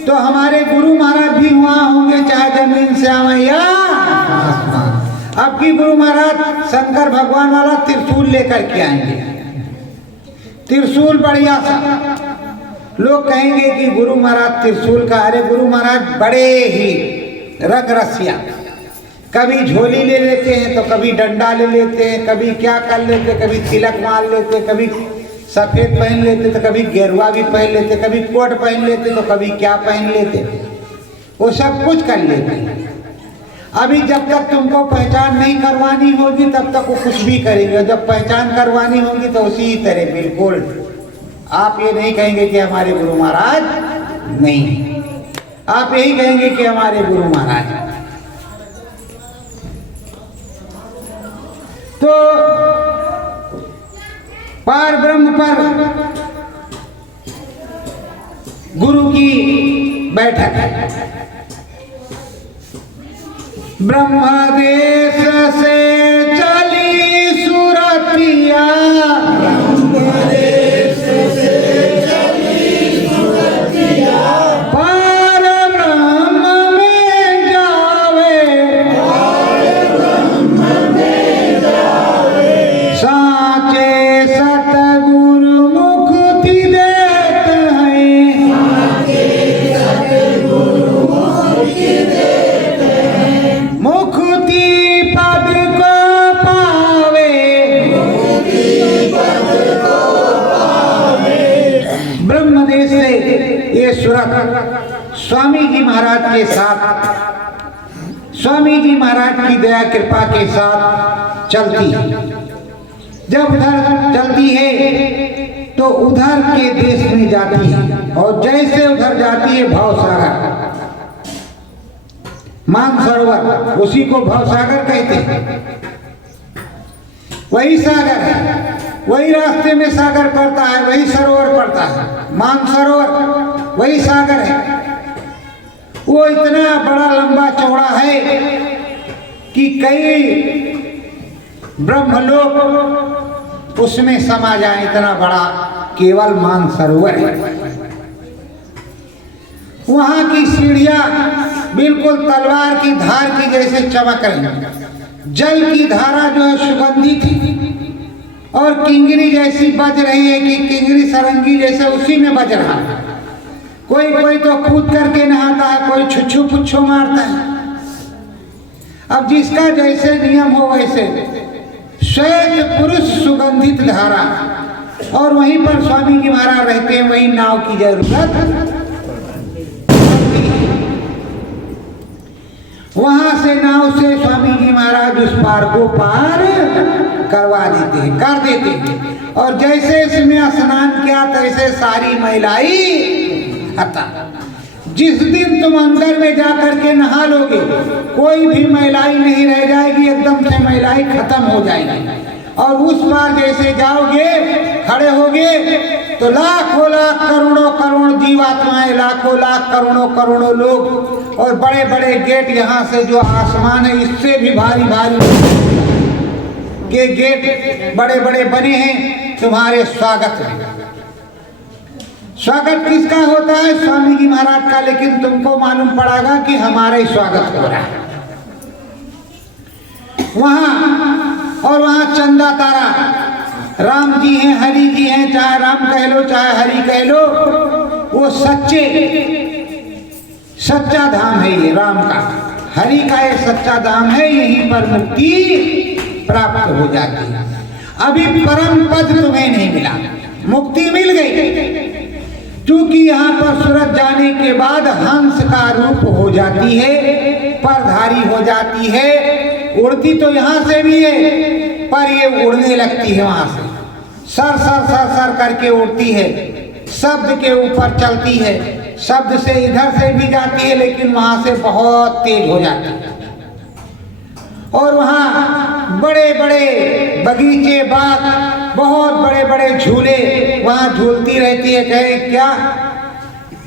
तो हमारे गुरु महाराज भी वहां होंगे, चाहे जमीन से आवे या आसमान। अब की गुरु महाराज शंकर भगवान वाला त्रिशूल लेकर के आएंगे, त्रिशूल बढ़िया सा। लोग कहेंगे कि गुरु महाराज त्रिशूल का, अरे गुरु महाराज बड़े ही रग रसिया, कभी झोली ले लेते हैं तो कभी डंडा ले लेते हैं, कभी क्या कर लेते, कभी तिलक मार लेते, कभी सफेद पहन लेते तो कभी गेरुआ भी पहन लेते, कभी कोट पहन लेते तो कभी क्या पहन लेते, वो सब कुछ कर लेते। अभी जब तक तुमको पहचान नहीं करवानी होगी तब तक वो कुछ भी करेंगे, जब पहचान करवानी होगी तो उसी तरह बिल्कुल। आप ये नहीं कहेंगे कि हमारे गुरु महाराज नहीं, आप यही कहेंगे कि हमारे गुरु महाराज। तो पार ब्रह्म पर गुरु की बैठक है। ब्रह्मदेश से चली सुरतिया, ब्रह्मदेश से चली सुरतिया, पार ब्रह्म में जावे, पार ब्रह्म में जावे, साचे सतगुरु मुक्ति देत हैं, साचे सतगुरु मुक्ति देते हैं, मुक्ति पद को पावे, मुक्ति पद को पावे। ब्रह्मदेश से ये सुरत स्वामी जी महाराज के साथ, स्वामी जी महाराज की दया कृपा के साथ चलती है। जब उधर चलती है तो उधर के देश में जाती है, और जैसे उधर जाती है भवसागर, मानसरोवर, उसी को भवसागर कहते हैं। वही सागर है, वही रास्ते में सागर पड़ता है, वही सरोवर पड़ता है, मानसरोवर वही सागर है। वो इतना बड़ा लंबा चौड़ा है कि कई ब्रह्मलोक उसमें समा जाए, इतना बड़ा केवल मानसरोवर है। वहां की सीढ़ियां बिल्कुल तलवार की धार की जैसे चमक रही, जल की धारा जो है सुगंधित है, और किंगरी जैसी बज रही है कि किंगरी सरंगी जैसे उसी में बज रहा है। कोई कोई तो कूद करके नहाता है, कोई छुच्छू पुच्छू मारता है। अब जिसका जैसे नियम हो वैसे। श्वेत पुरुष सुगंधित धारा, और वहीं पर स्वामी जी महाराज रहते हैं, वहीं नाव की जरूरत। वहां से नाव से स्वामी जी महाराज उस पार को पार करवा देते हैं, कर देते हैं। और जैसे इसमें स्नान किया तैसे सारी महिलाएं खत्म। जिस दिन तुम अंदर में जाकर के नहा लोगे, कोई भी महिलाएं नहीं रह जाएगी, एकदम से महिलाएं खत्म हो जाएंगी। और उस पार जैसे जाओगे, खड़े होगे, तो लाखों लाख करोड़ों करोड़ जीवात्माएं, लाखों लाख करोड़ों करोड़ों लोग, और बड़े बड़े गेट, यहाँ से जो आसमान है इससे भी भारी भारी के गेट बड़े बड़े बने हैं तुम्हारे स्वागत में। स्वागत किसका होता है? स्वामी जी महाराज का। लेकिन तुमको मालूम पड़ेगा कि हमारा ही स्वागत हो रहा है वहां। और वहां चंदा तारा, राम जी हैं, हरि जी हैं, चाहे राम कह लो चाहे हरि कह लो, वो सच्चा धाम है ये राम का, हरि का ये सच्चा धाम है। यहीं पर मुक्ति प्राप्त हो जाती है। अभी परम पद तुम्हें नहीं मिला, मुक्ति मिल गई, क्योंकि यहाँ पर सूरज जाने के बाद हंस का रूप हो जाती है, परधारी हो जाती है। उड़ती तो यहाँ से भी है, पर ये उड़ने लगती है वहां से, सर सर सर सर करके उड़ती है, शब्द के ऊपर चलती है, शब्द से इधर से भी जाती है, लेकिन वहां से बहुत तेज हो जाती है। और वहाँ बड़े बड़े बगीचे, बाग, बहुत बड़े बड़े झूले वहाँ झूलती रहती है। कहे क्या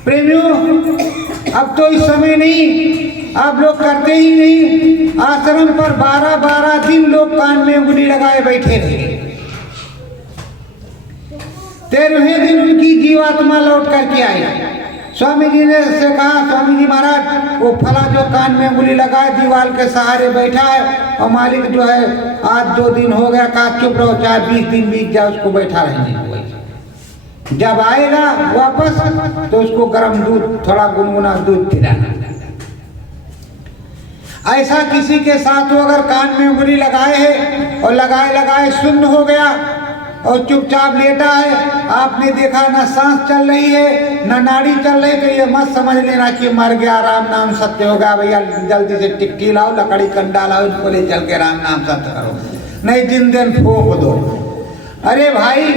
प्रेमियों, अब तो इस समय नहीं, आप लोग करते ही नहीं। आश्रम पर 12-12 दिन लोग कान में उंगली लगाए बैठे रहे। 13वें दिन उनकी जीवात्मा लौट करके आई। स्वामी जी ने से कहा, स्वामी जी महाराज वो फला जो कान में उंगली लगाए दीवार के सहारे बैठा है, और मालिक जो है आज 2 दिन हो गया, कहा चुप रहो, चाहे 20 दिन बीत जाए उसको बैठा रहने दो। जब आएगा वापस तो उसको गर्म दूध, थोड़ा गुनगुना दूध पिलाना। ऐसा किसी के साथ हो, अगर कान में उंगली लगाए है और लगाए लगाए शून्य हो गया और चुपचाप लेटा है, आपने देखा ना सांस चल रही है ना नाड़ी चल रही, तो ये मत समझ लेना कि मर गया, राम नाम सत्य हो गया। भैया जल्दी से टिक्की लाओ, लकड़ी कंडा लाओ, इनको ले चल के राम नाम सत्य करो, नहीं जिंदन फूंक दो। अरे भाई,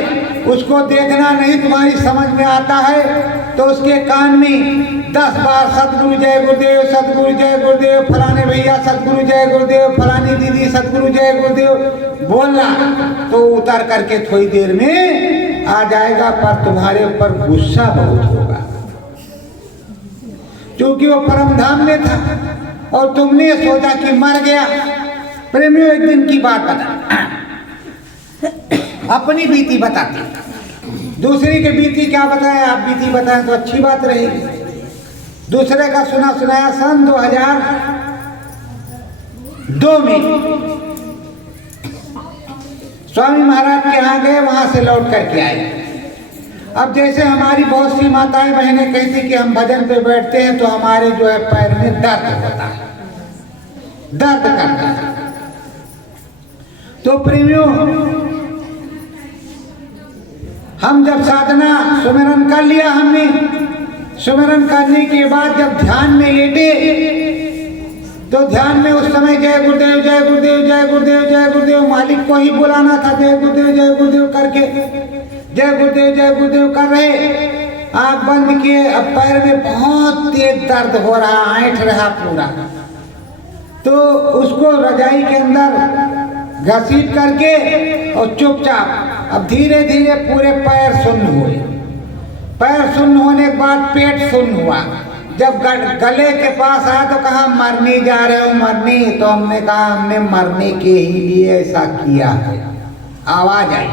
उसको देखना नहीं तुम्हारी समझ में आता है तो उसके कान में 10 बार सतगुरु जय गुरुदेव, सतगुरु जय गुरुदेव, फलाने भैया सतगुरु जय गुरुदेव, फलानी दीदी सतगुरु जय गुरुदेव बोलना, तो उतर करके थोड़ी देर में आ जाएगा। पर तुम्हारे ऊपर गुस्सा बहुत होगा, क्योंकि वो परम धाम में था और तुमने सोचा कि मर गया। प्रेमियों, एक दिन की बात बता, अपनी बीती बताते, दूसरे की बीती क्या बताए, आप बीती बताएं तो अच्छी बात रहेगी। दूसरे का सुना सुनाया सन 2002 में स्वामी महाराज के यहाँ गए, वहां से लौट करके आए। अब जैसे हमारी बहुत सी माताएं बहनें कहती कि हम भजन पे बैठते हैं तो हमारे जो है पैर में दर्द होता है, दर्द करता है। तो प्रेमियों, हम जब साधना सुमिरन कर लिया, हमने सुमिरन करने के बाद जब ध्यान में लेटे तो ध्यान में उस समय जय गुरुदेव जय गुरुदेव जय गुरुदेव जय गुरुदेव, मालिक को ही बुलाना था, जय गुरुदेव करके जय गुरुदेव कर रहे। आँख बंद किए, अब पैर में बहुत तेज दर्द हो रहा, ऐंठ रहा पूरा। तो उसको रजाई के अंदर घसीट करके और चुपचाप अब धीरे धीरे पूरे पैर शून्य हुए। पैर शून्य होने के बाद पेट शून्य हुआ। जब गले के पास आया तो कहा मरने जा रहे हो, मरने। तो हमने कहा हमने मरने के ही लिए ऐसा किया है। आवाज आई,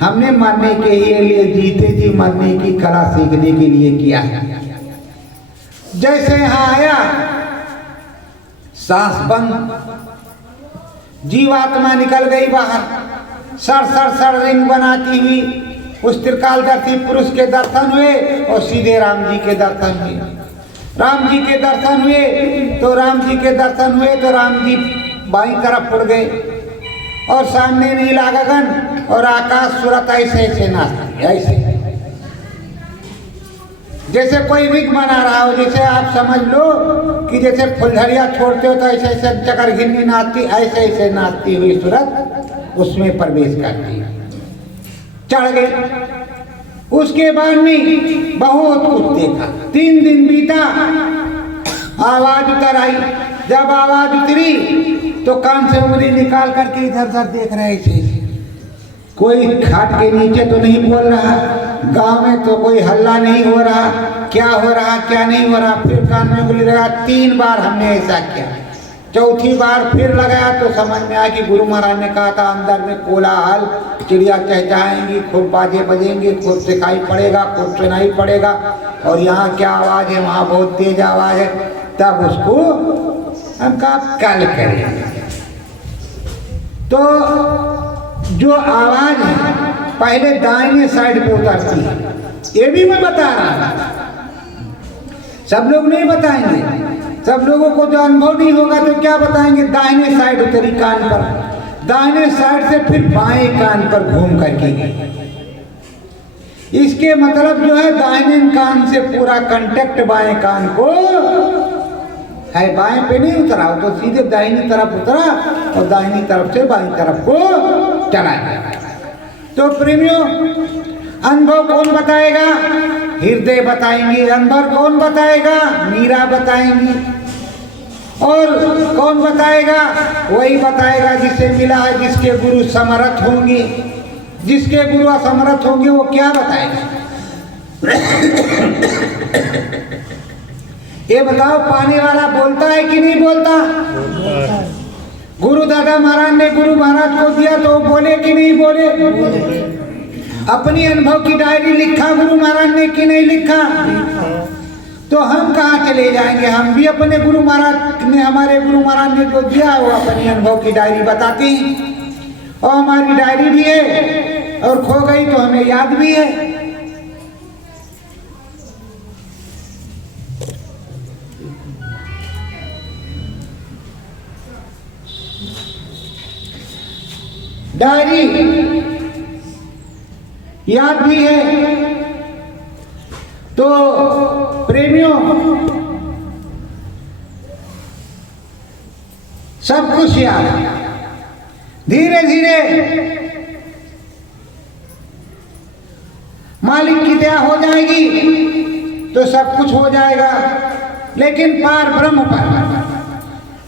हमने मरने के ही लिए, जीते जी मरने की कला सीखने के लिए किया है। जैसे यहाँ आया, सांस बंद, जीवात्मा निकल गई बाहर, सर सर सर रिंग बनाती हुई उस त्रिकालदर्शी पुरुष के दर्शन हुए और सीधे राम जी के दर्शन हुए। राम जी के दर्शन हुए तो राम जी के दर्शन हुए तो राम जी बाईं तरफ उड़ गए और सामने नीला गगन और आकाश सूरत ऐसे ऐसे नाचती, ऐसे जैसे कोई विग बना रहा हो। जैसे आप समझ लो कि जैसे फुलझड़िया छोड़ते हो तो ऐसे ऐसे चकर घिन्नी नाचती, ऐसे ऐसे नाचती हुई सूरत उसमें प्रवेश करती। चढ़ गए। उसके बाद में बहुत कुछ देखा। 3 दिन बीता, आवाज उतर आई। जब आवाज उतरी तो कान से उंगली निकाल करके इधर उधर देख रहे थे। कोई खाट के नीचे तो नहीं बोल रहा, गांव में तो कोई हल्ला नहीं हो रहा, क्या हो रहा क्या नहीं हो रहा। फिर कान में उंगली लगा। 3 बार हमने ऐसा किया। चौथी बार फिर लगाया तो समझ में आया कि गुरु महाराज ने कहा था अंदर में कोलाहल, चिड़िया चहचहाएंगी, खूब बाजे बजेंगे, खूब सिखाई पड़ेगा, खूब सुनाई पड़ेगा। और यहाँ क्या आवाज है, वहाँ बहुत तेज आवाज है। तब उसको हम कहा कल करेंगे। तो जो आवाज है पहले दाहिने साइड पे उतरती है, ये भी मैं बता रहा हूं। सब लोग नहीं बताएंगे, सब लोगों को जो अनुभव नहीं होगा तो क्या बताएंगे। दाहिने साइड उतरी कान पर, दाहिने साइड से फिर बाएं कान पर घूम करके गई। इसके मतलब जो है दाहिने कान से पूरा कांटेक्ट बाएं कान को है, बाएं पे नहीं उतरा, तो सीधे दाहिनी तरफ उतरा और दाहिनी तरफ से बाईं तरफ को चला गया। तो प्रेमियों, अनुभव कौन बताएगा? हृदय बताएंगे। अनुभव कौन बताएगा? मीरा बताएंगी। और कौन बताएगा? वही बताएगा जिसे मिला है, जिसके गुरु समर्थ होंगे। जिसके गुरु असमर्थ होंगे वो क्या बताएगा? ये बताओ, पाने वाला बोलता है कि नहीं बोलता? गुरु दादा महाराज ने गुरु महाराज को दिया तो बोले कि नहीं बोले? अपनी अनुभव की डायरी लिखा गुरु महाराज ने कि नहीं लिखा? तो हम कहाँ चले जाएंगे? हम भी अपने गुरु महाराज ने, हमारे गुरु महाराज ने जो दिया वो अपनी अनुभव की डायरी बताते हैं। और हमारी डायरी भी है और खो गई तो हमें याद भी है। डायरी याद भी है। तो प्रेमियों, सब कुछ याद है। धीरे धीरे मालिक की दया हो जाएगी तो सब कुछ हो जाएगा। लेकिन पार ब्रह्म पर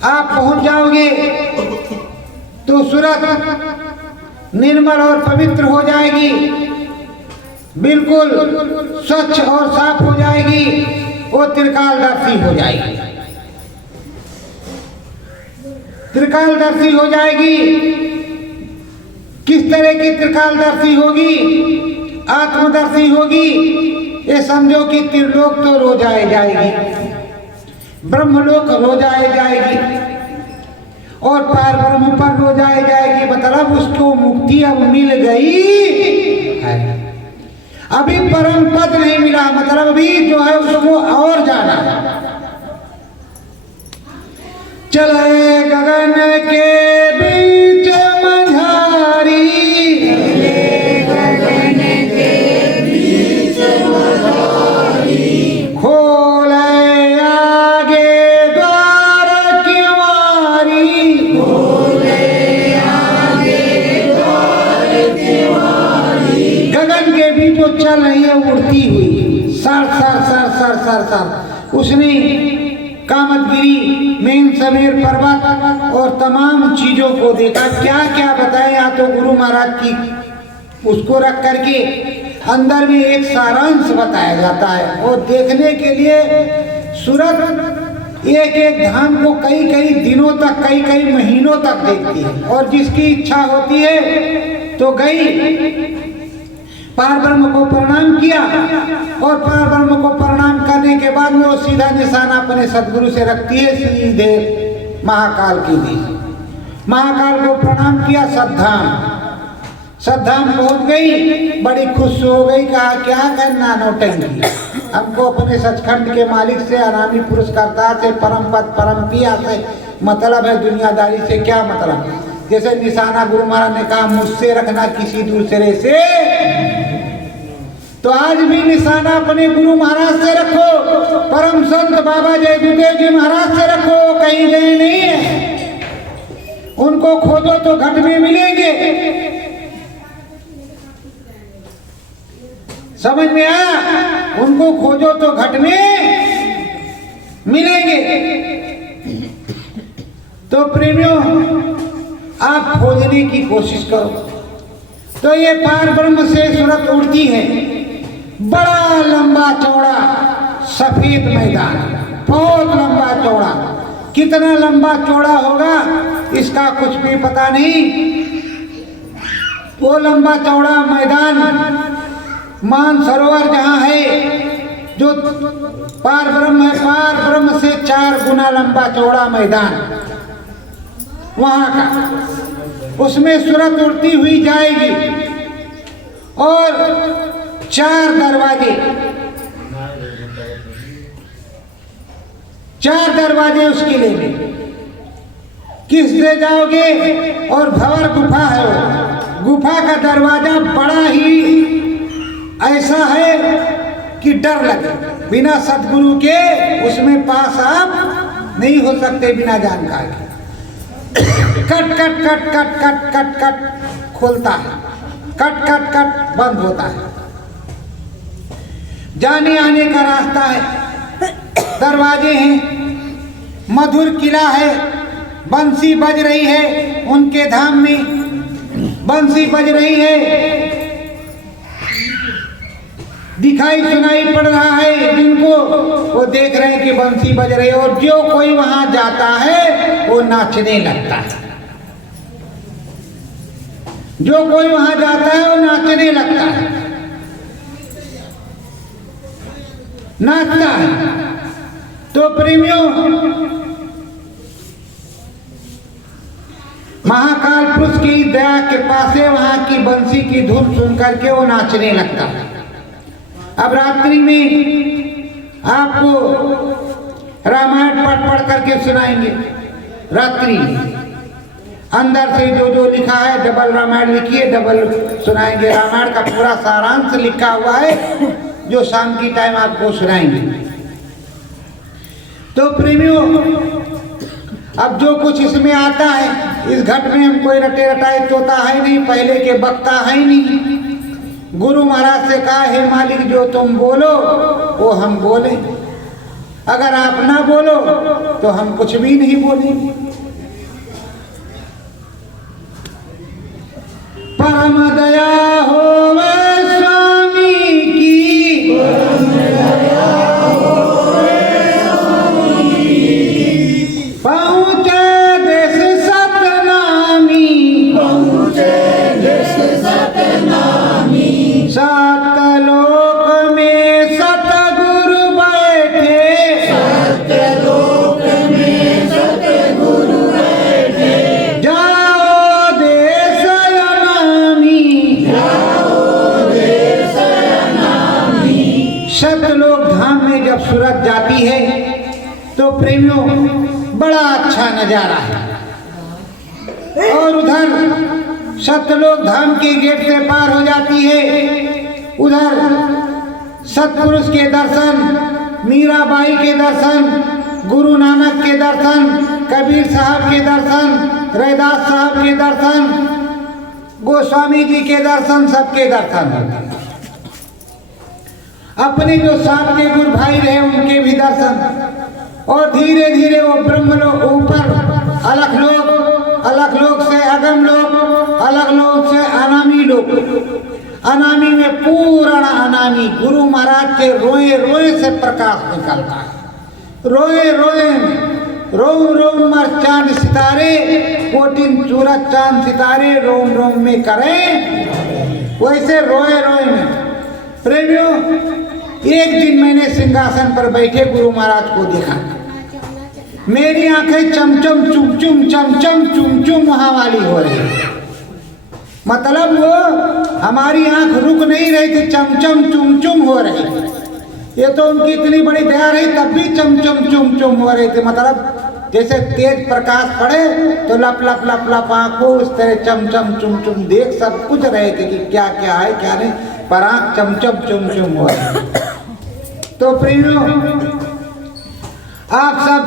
आप पहुंच जाओगे तो सूरत निर्मल और पवित्र हो जाएगी, बिल्कुल स्वच्छ और साफ हो जाएगी, वो त्रिकालदर्शी हो जाएगी। त्रिकालदर्शी हो जाएगी। किस तरह की त्रिकालदर्शी होगी? आत्मदर्शी होगी। ये समझो कि त्रिलोक तो रोजाए जाएगी, ब्रह्मलोक रोजाए जाएगी और पार ब्रह्म पर रोजाए जाएगी। मतलब उसको मुक्ति अब मिल गई है। अभी परम पद नहीं मिला, मतलब अभी जो है उसको और जाना है। चले गगन के बीच मझारी, खोले आगे द्वार किवारी, गगन के बीच वो चल रही है उड़ती हुई, sir sir sir sir sir sir. उसने कामतगिरी, मेन समेर पर्वत और तमाम चीजों को देखा। क्या क्या बताया? या तो गुरु महाराज की उसको रख करके अंदर में एक सारांश बताया जाता है। और देखने के लिए सूरत एक एक धाम को कई कई दिनों तक, कई कई महीनों तक देखती है। और जिसकी इच्छा होती है तो गई, पार ब्रह्म को प्रणाम किया और पार ब्रह्म को प्रणाम करने के बाद में वो सीधा निशाना अपने सदगुरु से रखती है, सीधे महाकाल की दी। महाकाल को प्रणाम किया, सद्धाम पहुंच गई, बड़ी खुश हो गई। कहा क्या करना नौटंकी, हमको अपने सचखंड के मालिक से, अनामी पुरस्कर्ता से, परम पद परम पिया से मतलब है, दुनियादारी से क्या मतलब। जैसे निशाना गुरु महाराज ने कहा मुझसे रखना किसी दूसरे से, तो आज भी निशाना अपने गुरु महाराज से रखो, परम संत बाबा जय गुरुदेव जी महाराज से रखो, कहीं गए नहीं है। उनको खोजो तो घट में मिलेंगे। समझ में आया? उनको खोजो तो घट में मिलेंगे। तो प्रेमियों, आप खोजने की कोशिश करो। तो ये पार ब्रह्म से सूरत उड़ती है, बड़ा लंबा चौड़ा सफेद मैदान, बहुत लंबा चौड़ा। कितना लंबा चौड़ा होगा इसका कुछ भी पता नहीं। वो लंबा चौड़ा मैदान मानसरोवर जहाँ है, जो पार ब्रह्म है, पार ब्रह्म से 4 गुना लंबा चौड़ा मैदान वहां का, उसमें सूरत उड़ती हुई जाएगी और 4 दरवाजे उसके लिए। किस से जाओगे? और भंवर गुफा है वो। गुफा का दरवाजा बड़ा ही ऐसा है कि डर लगे। बिना सतगुरु के उसमें पास आप नहीं हो सकते बिना जानकारी के। Cut cut cut cut cut cut cut खोलता है, कट कट कट बंद होता है। जाने आने का रास्ता है, दरवाजे हैं, मधुर किला है, बंसी बज रही है, उनके धाम में बंसी बज रही है, दिखाई सुनाई पड़ रहा है जिनको, वो देख रहे हैं कि बंसी बज रही है। और जो कोई वहां जाता है वो नाचने लगता है, जो कोई वहां जाता है वो नाचने लगता है, नाचता है। तो प्रेमियों, महाकाल पुरुष की दया के पासे वहां की बंसी की धुन सुन करके वो नाचने लगता है। अब रात्रि में आपको रामायण पढ़ करके सुनाएंगे। रात्रि अंदर से जो लिखा है, डबल रामायण लिखिए, डबल सुनाएंगे। रामायण का पूरा सारांश लिखा हुआ है, जो शाम की टाइम आपको सुनाएंगे। तो प्रेमियों, अब जो कुछ इसमें आता है, इस घट में हम कोई रटे रटाए तोता है नहीं, पहले के वक्ता है नहीं। गुरु महाराज से कहा, हे मालिक जो तुम बोलो वो हम बोले, अगर आप ना बोलो तो हम कुछ भी नहीं बोलेंगे। परम दया होवे स्वामी की, पहुँचे देश सतनामी, सतलोक में सतगुरु बैठे, जाओ देश अनामी। सतलोक धाम में जब सूरत जाती है तो प्रेमियों बड़ा अच्छा नजारा है। और उधर सतलोक धाम के गेट से पार हो जाती है, उधर सतपुरुष के दर्शन, मीराबाई के दर्शन, गुरु नानक के दर्शन, कबीर साहब के दर्शन, रैदास साहब के दर्शन, गोस्वामी जी के दर्शन, सबके दर्शन होते हैं। अपने जो साथ के गुरु भाई रहे उनके भी दर्शन। और धीरे धीरे वो ब्रह्मलोक ऊपर अलग लोक से अगम लोक, अलग लोक से अनामी लोक। अनामी में पूरा अनामी गुरु महाराज के रोए रोए से प्रकाश निकलता है। रोए रोए रोम रोम मर चांद सितारे, कोटिन सूरज चांद सितारे रोम रोम में करें, वैसे रोए रोए में। प्रेमियों, एक दिन मैंने सिंहासन पर बैठे गुरु महाराज को देखा। मेरी आंखें चमचम चुमचुम चमचम चुमचुम वहां वाली हो रही, मतलब वो हमारी आंख रुक नहीं रही थी, चमचम चुमचुम हो रही। ये तो उनकी इतनी बड़ी दया रही, तब भी चमचम चुमचुम हो रही थी, मतलब जैसे तेज प्रकाश पड़े तो लप लप लप लप आंखों उस तरह चमचम चुम चुम देख सब कुछ रहे थे कि क्या क्या है क्या नहीं, पर आंख चमचम चुम चुम हो। तो प्रियो आप सब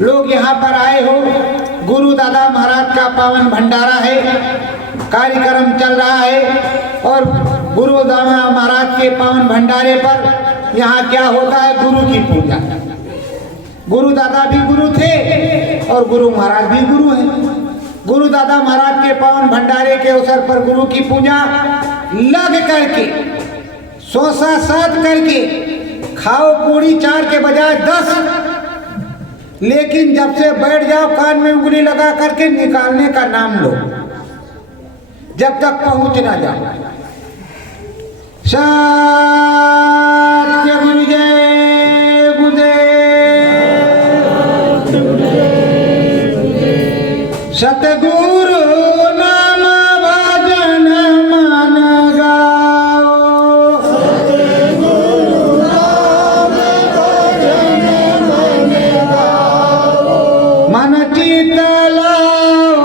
लोग यहाँ पर आए हो, गुरु दादा महाराज का पावन भंडारा है, कार्यक्रम चल रहा है। और गुरु दादा महाराज के पावन भंडारे पर यहाँ क्या होता है, गुरु की पूजा। गुरु दादा भी गुरु थे और गुरु महाराज भी गुरु हैं। गुरु दादा महाराज के पावन भंडारे के अवसर पर गुरु की पूजा लग करके, सोसा साध करके, खाओ पूरी 4 के बजाय 10, लेकिन जब से बैठ जाओ कान में उंगली लगा करके निकालने का नाम लो, जब तक पहुंच ना जाओ। सत्य गुरु जय गुरुदेव, सतगुरु नाम भजन मन गाओ, सतगुरु नाम भजन मन गाओ, मन चित लाओ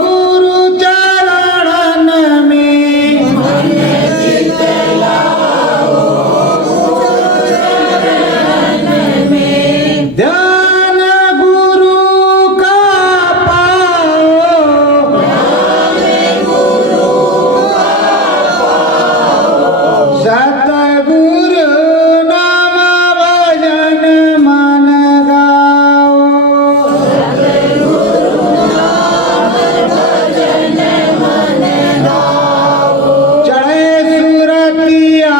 गुरु चरणन में, मन चित लाओ गुरु चरणन में, ध्यान गुरु का पाओ, ध्यान गुरु का पाओ, सतगुरु नाम भजन मन गाओ, सतगुरु नाम भजन मन गाओ, चढ़े सुरतिया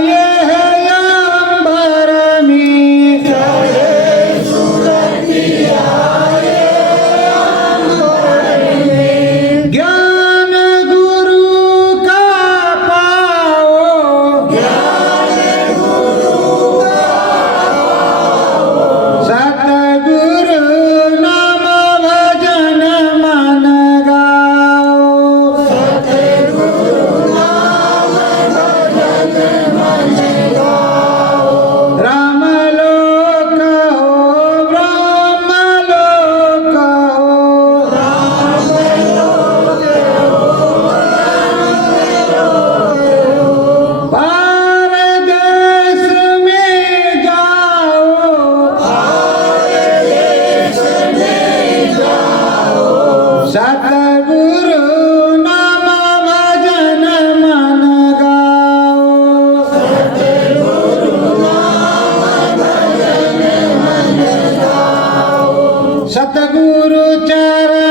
ये है अंबर में, चढ़े सुरतिया ये अंबर में, ज्ञान गुरु का पाओ, ज्ञान गुरु का पाओ, सतगुरु नाम भजन मन गाओ, सतगुरु नाम भजन मन गाओ, राम लोक हो ब्रह्म लोक हो, राम लोक हो पार देश में जाओ, देश में जाओ, सतगुरु नाम भजन मन गाओ, सतगुरु नाम भजन मन गाओ, सतगुरु चरण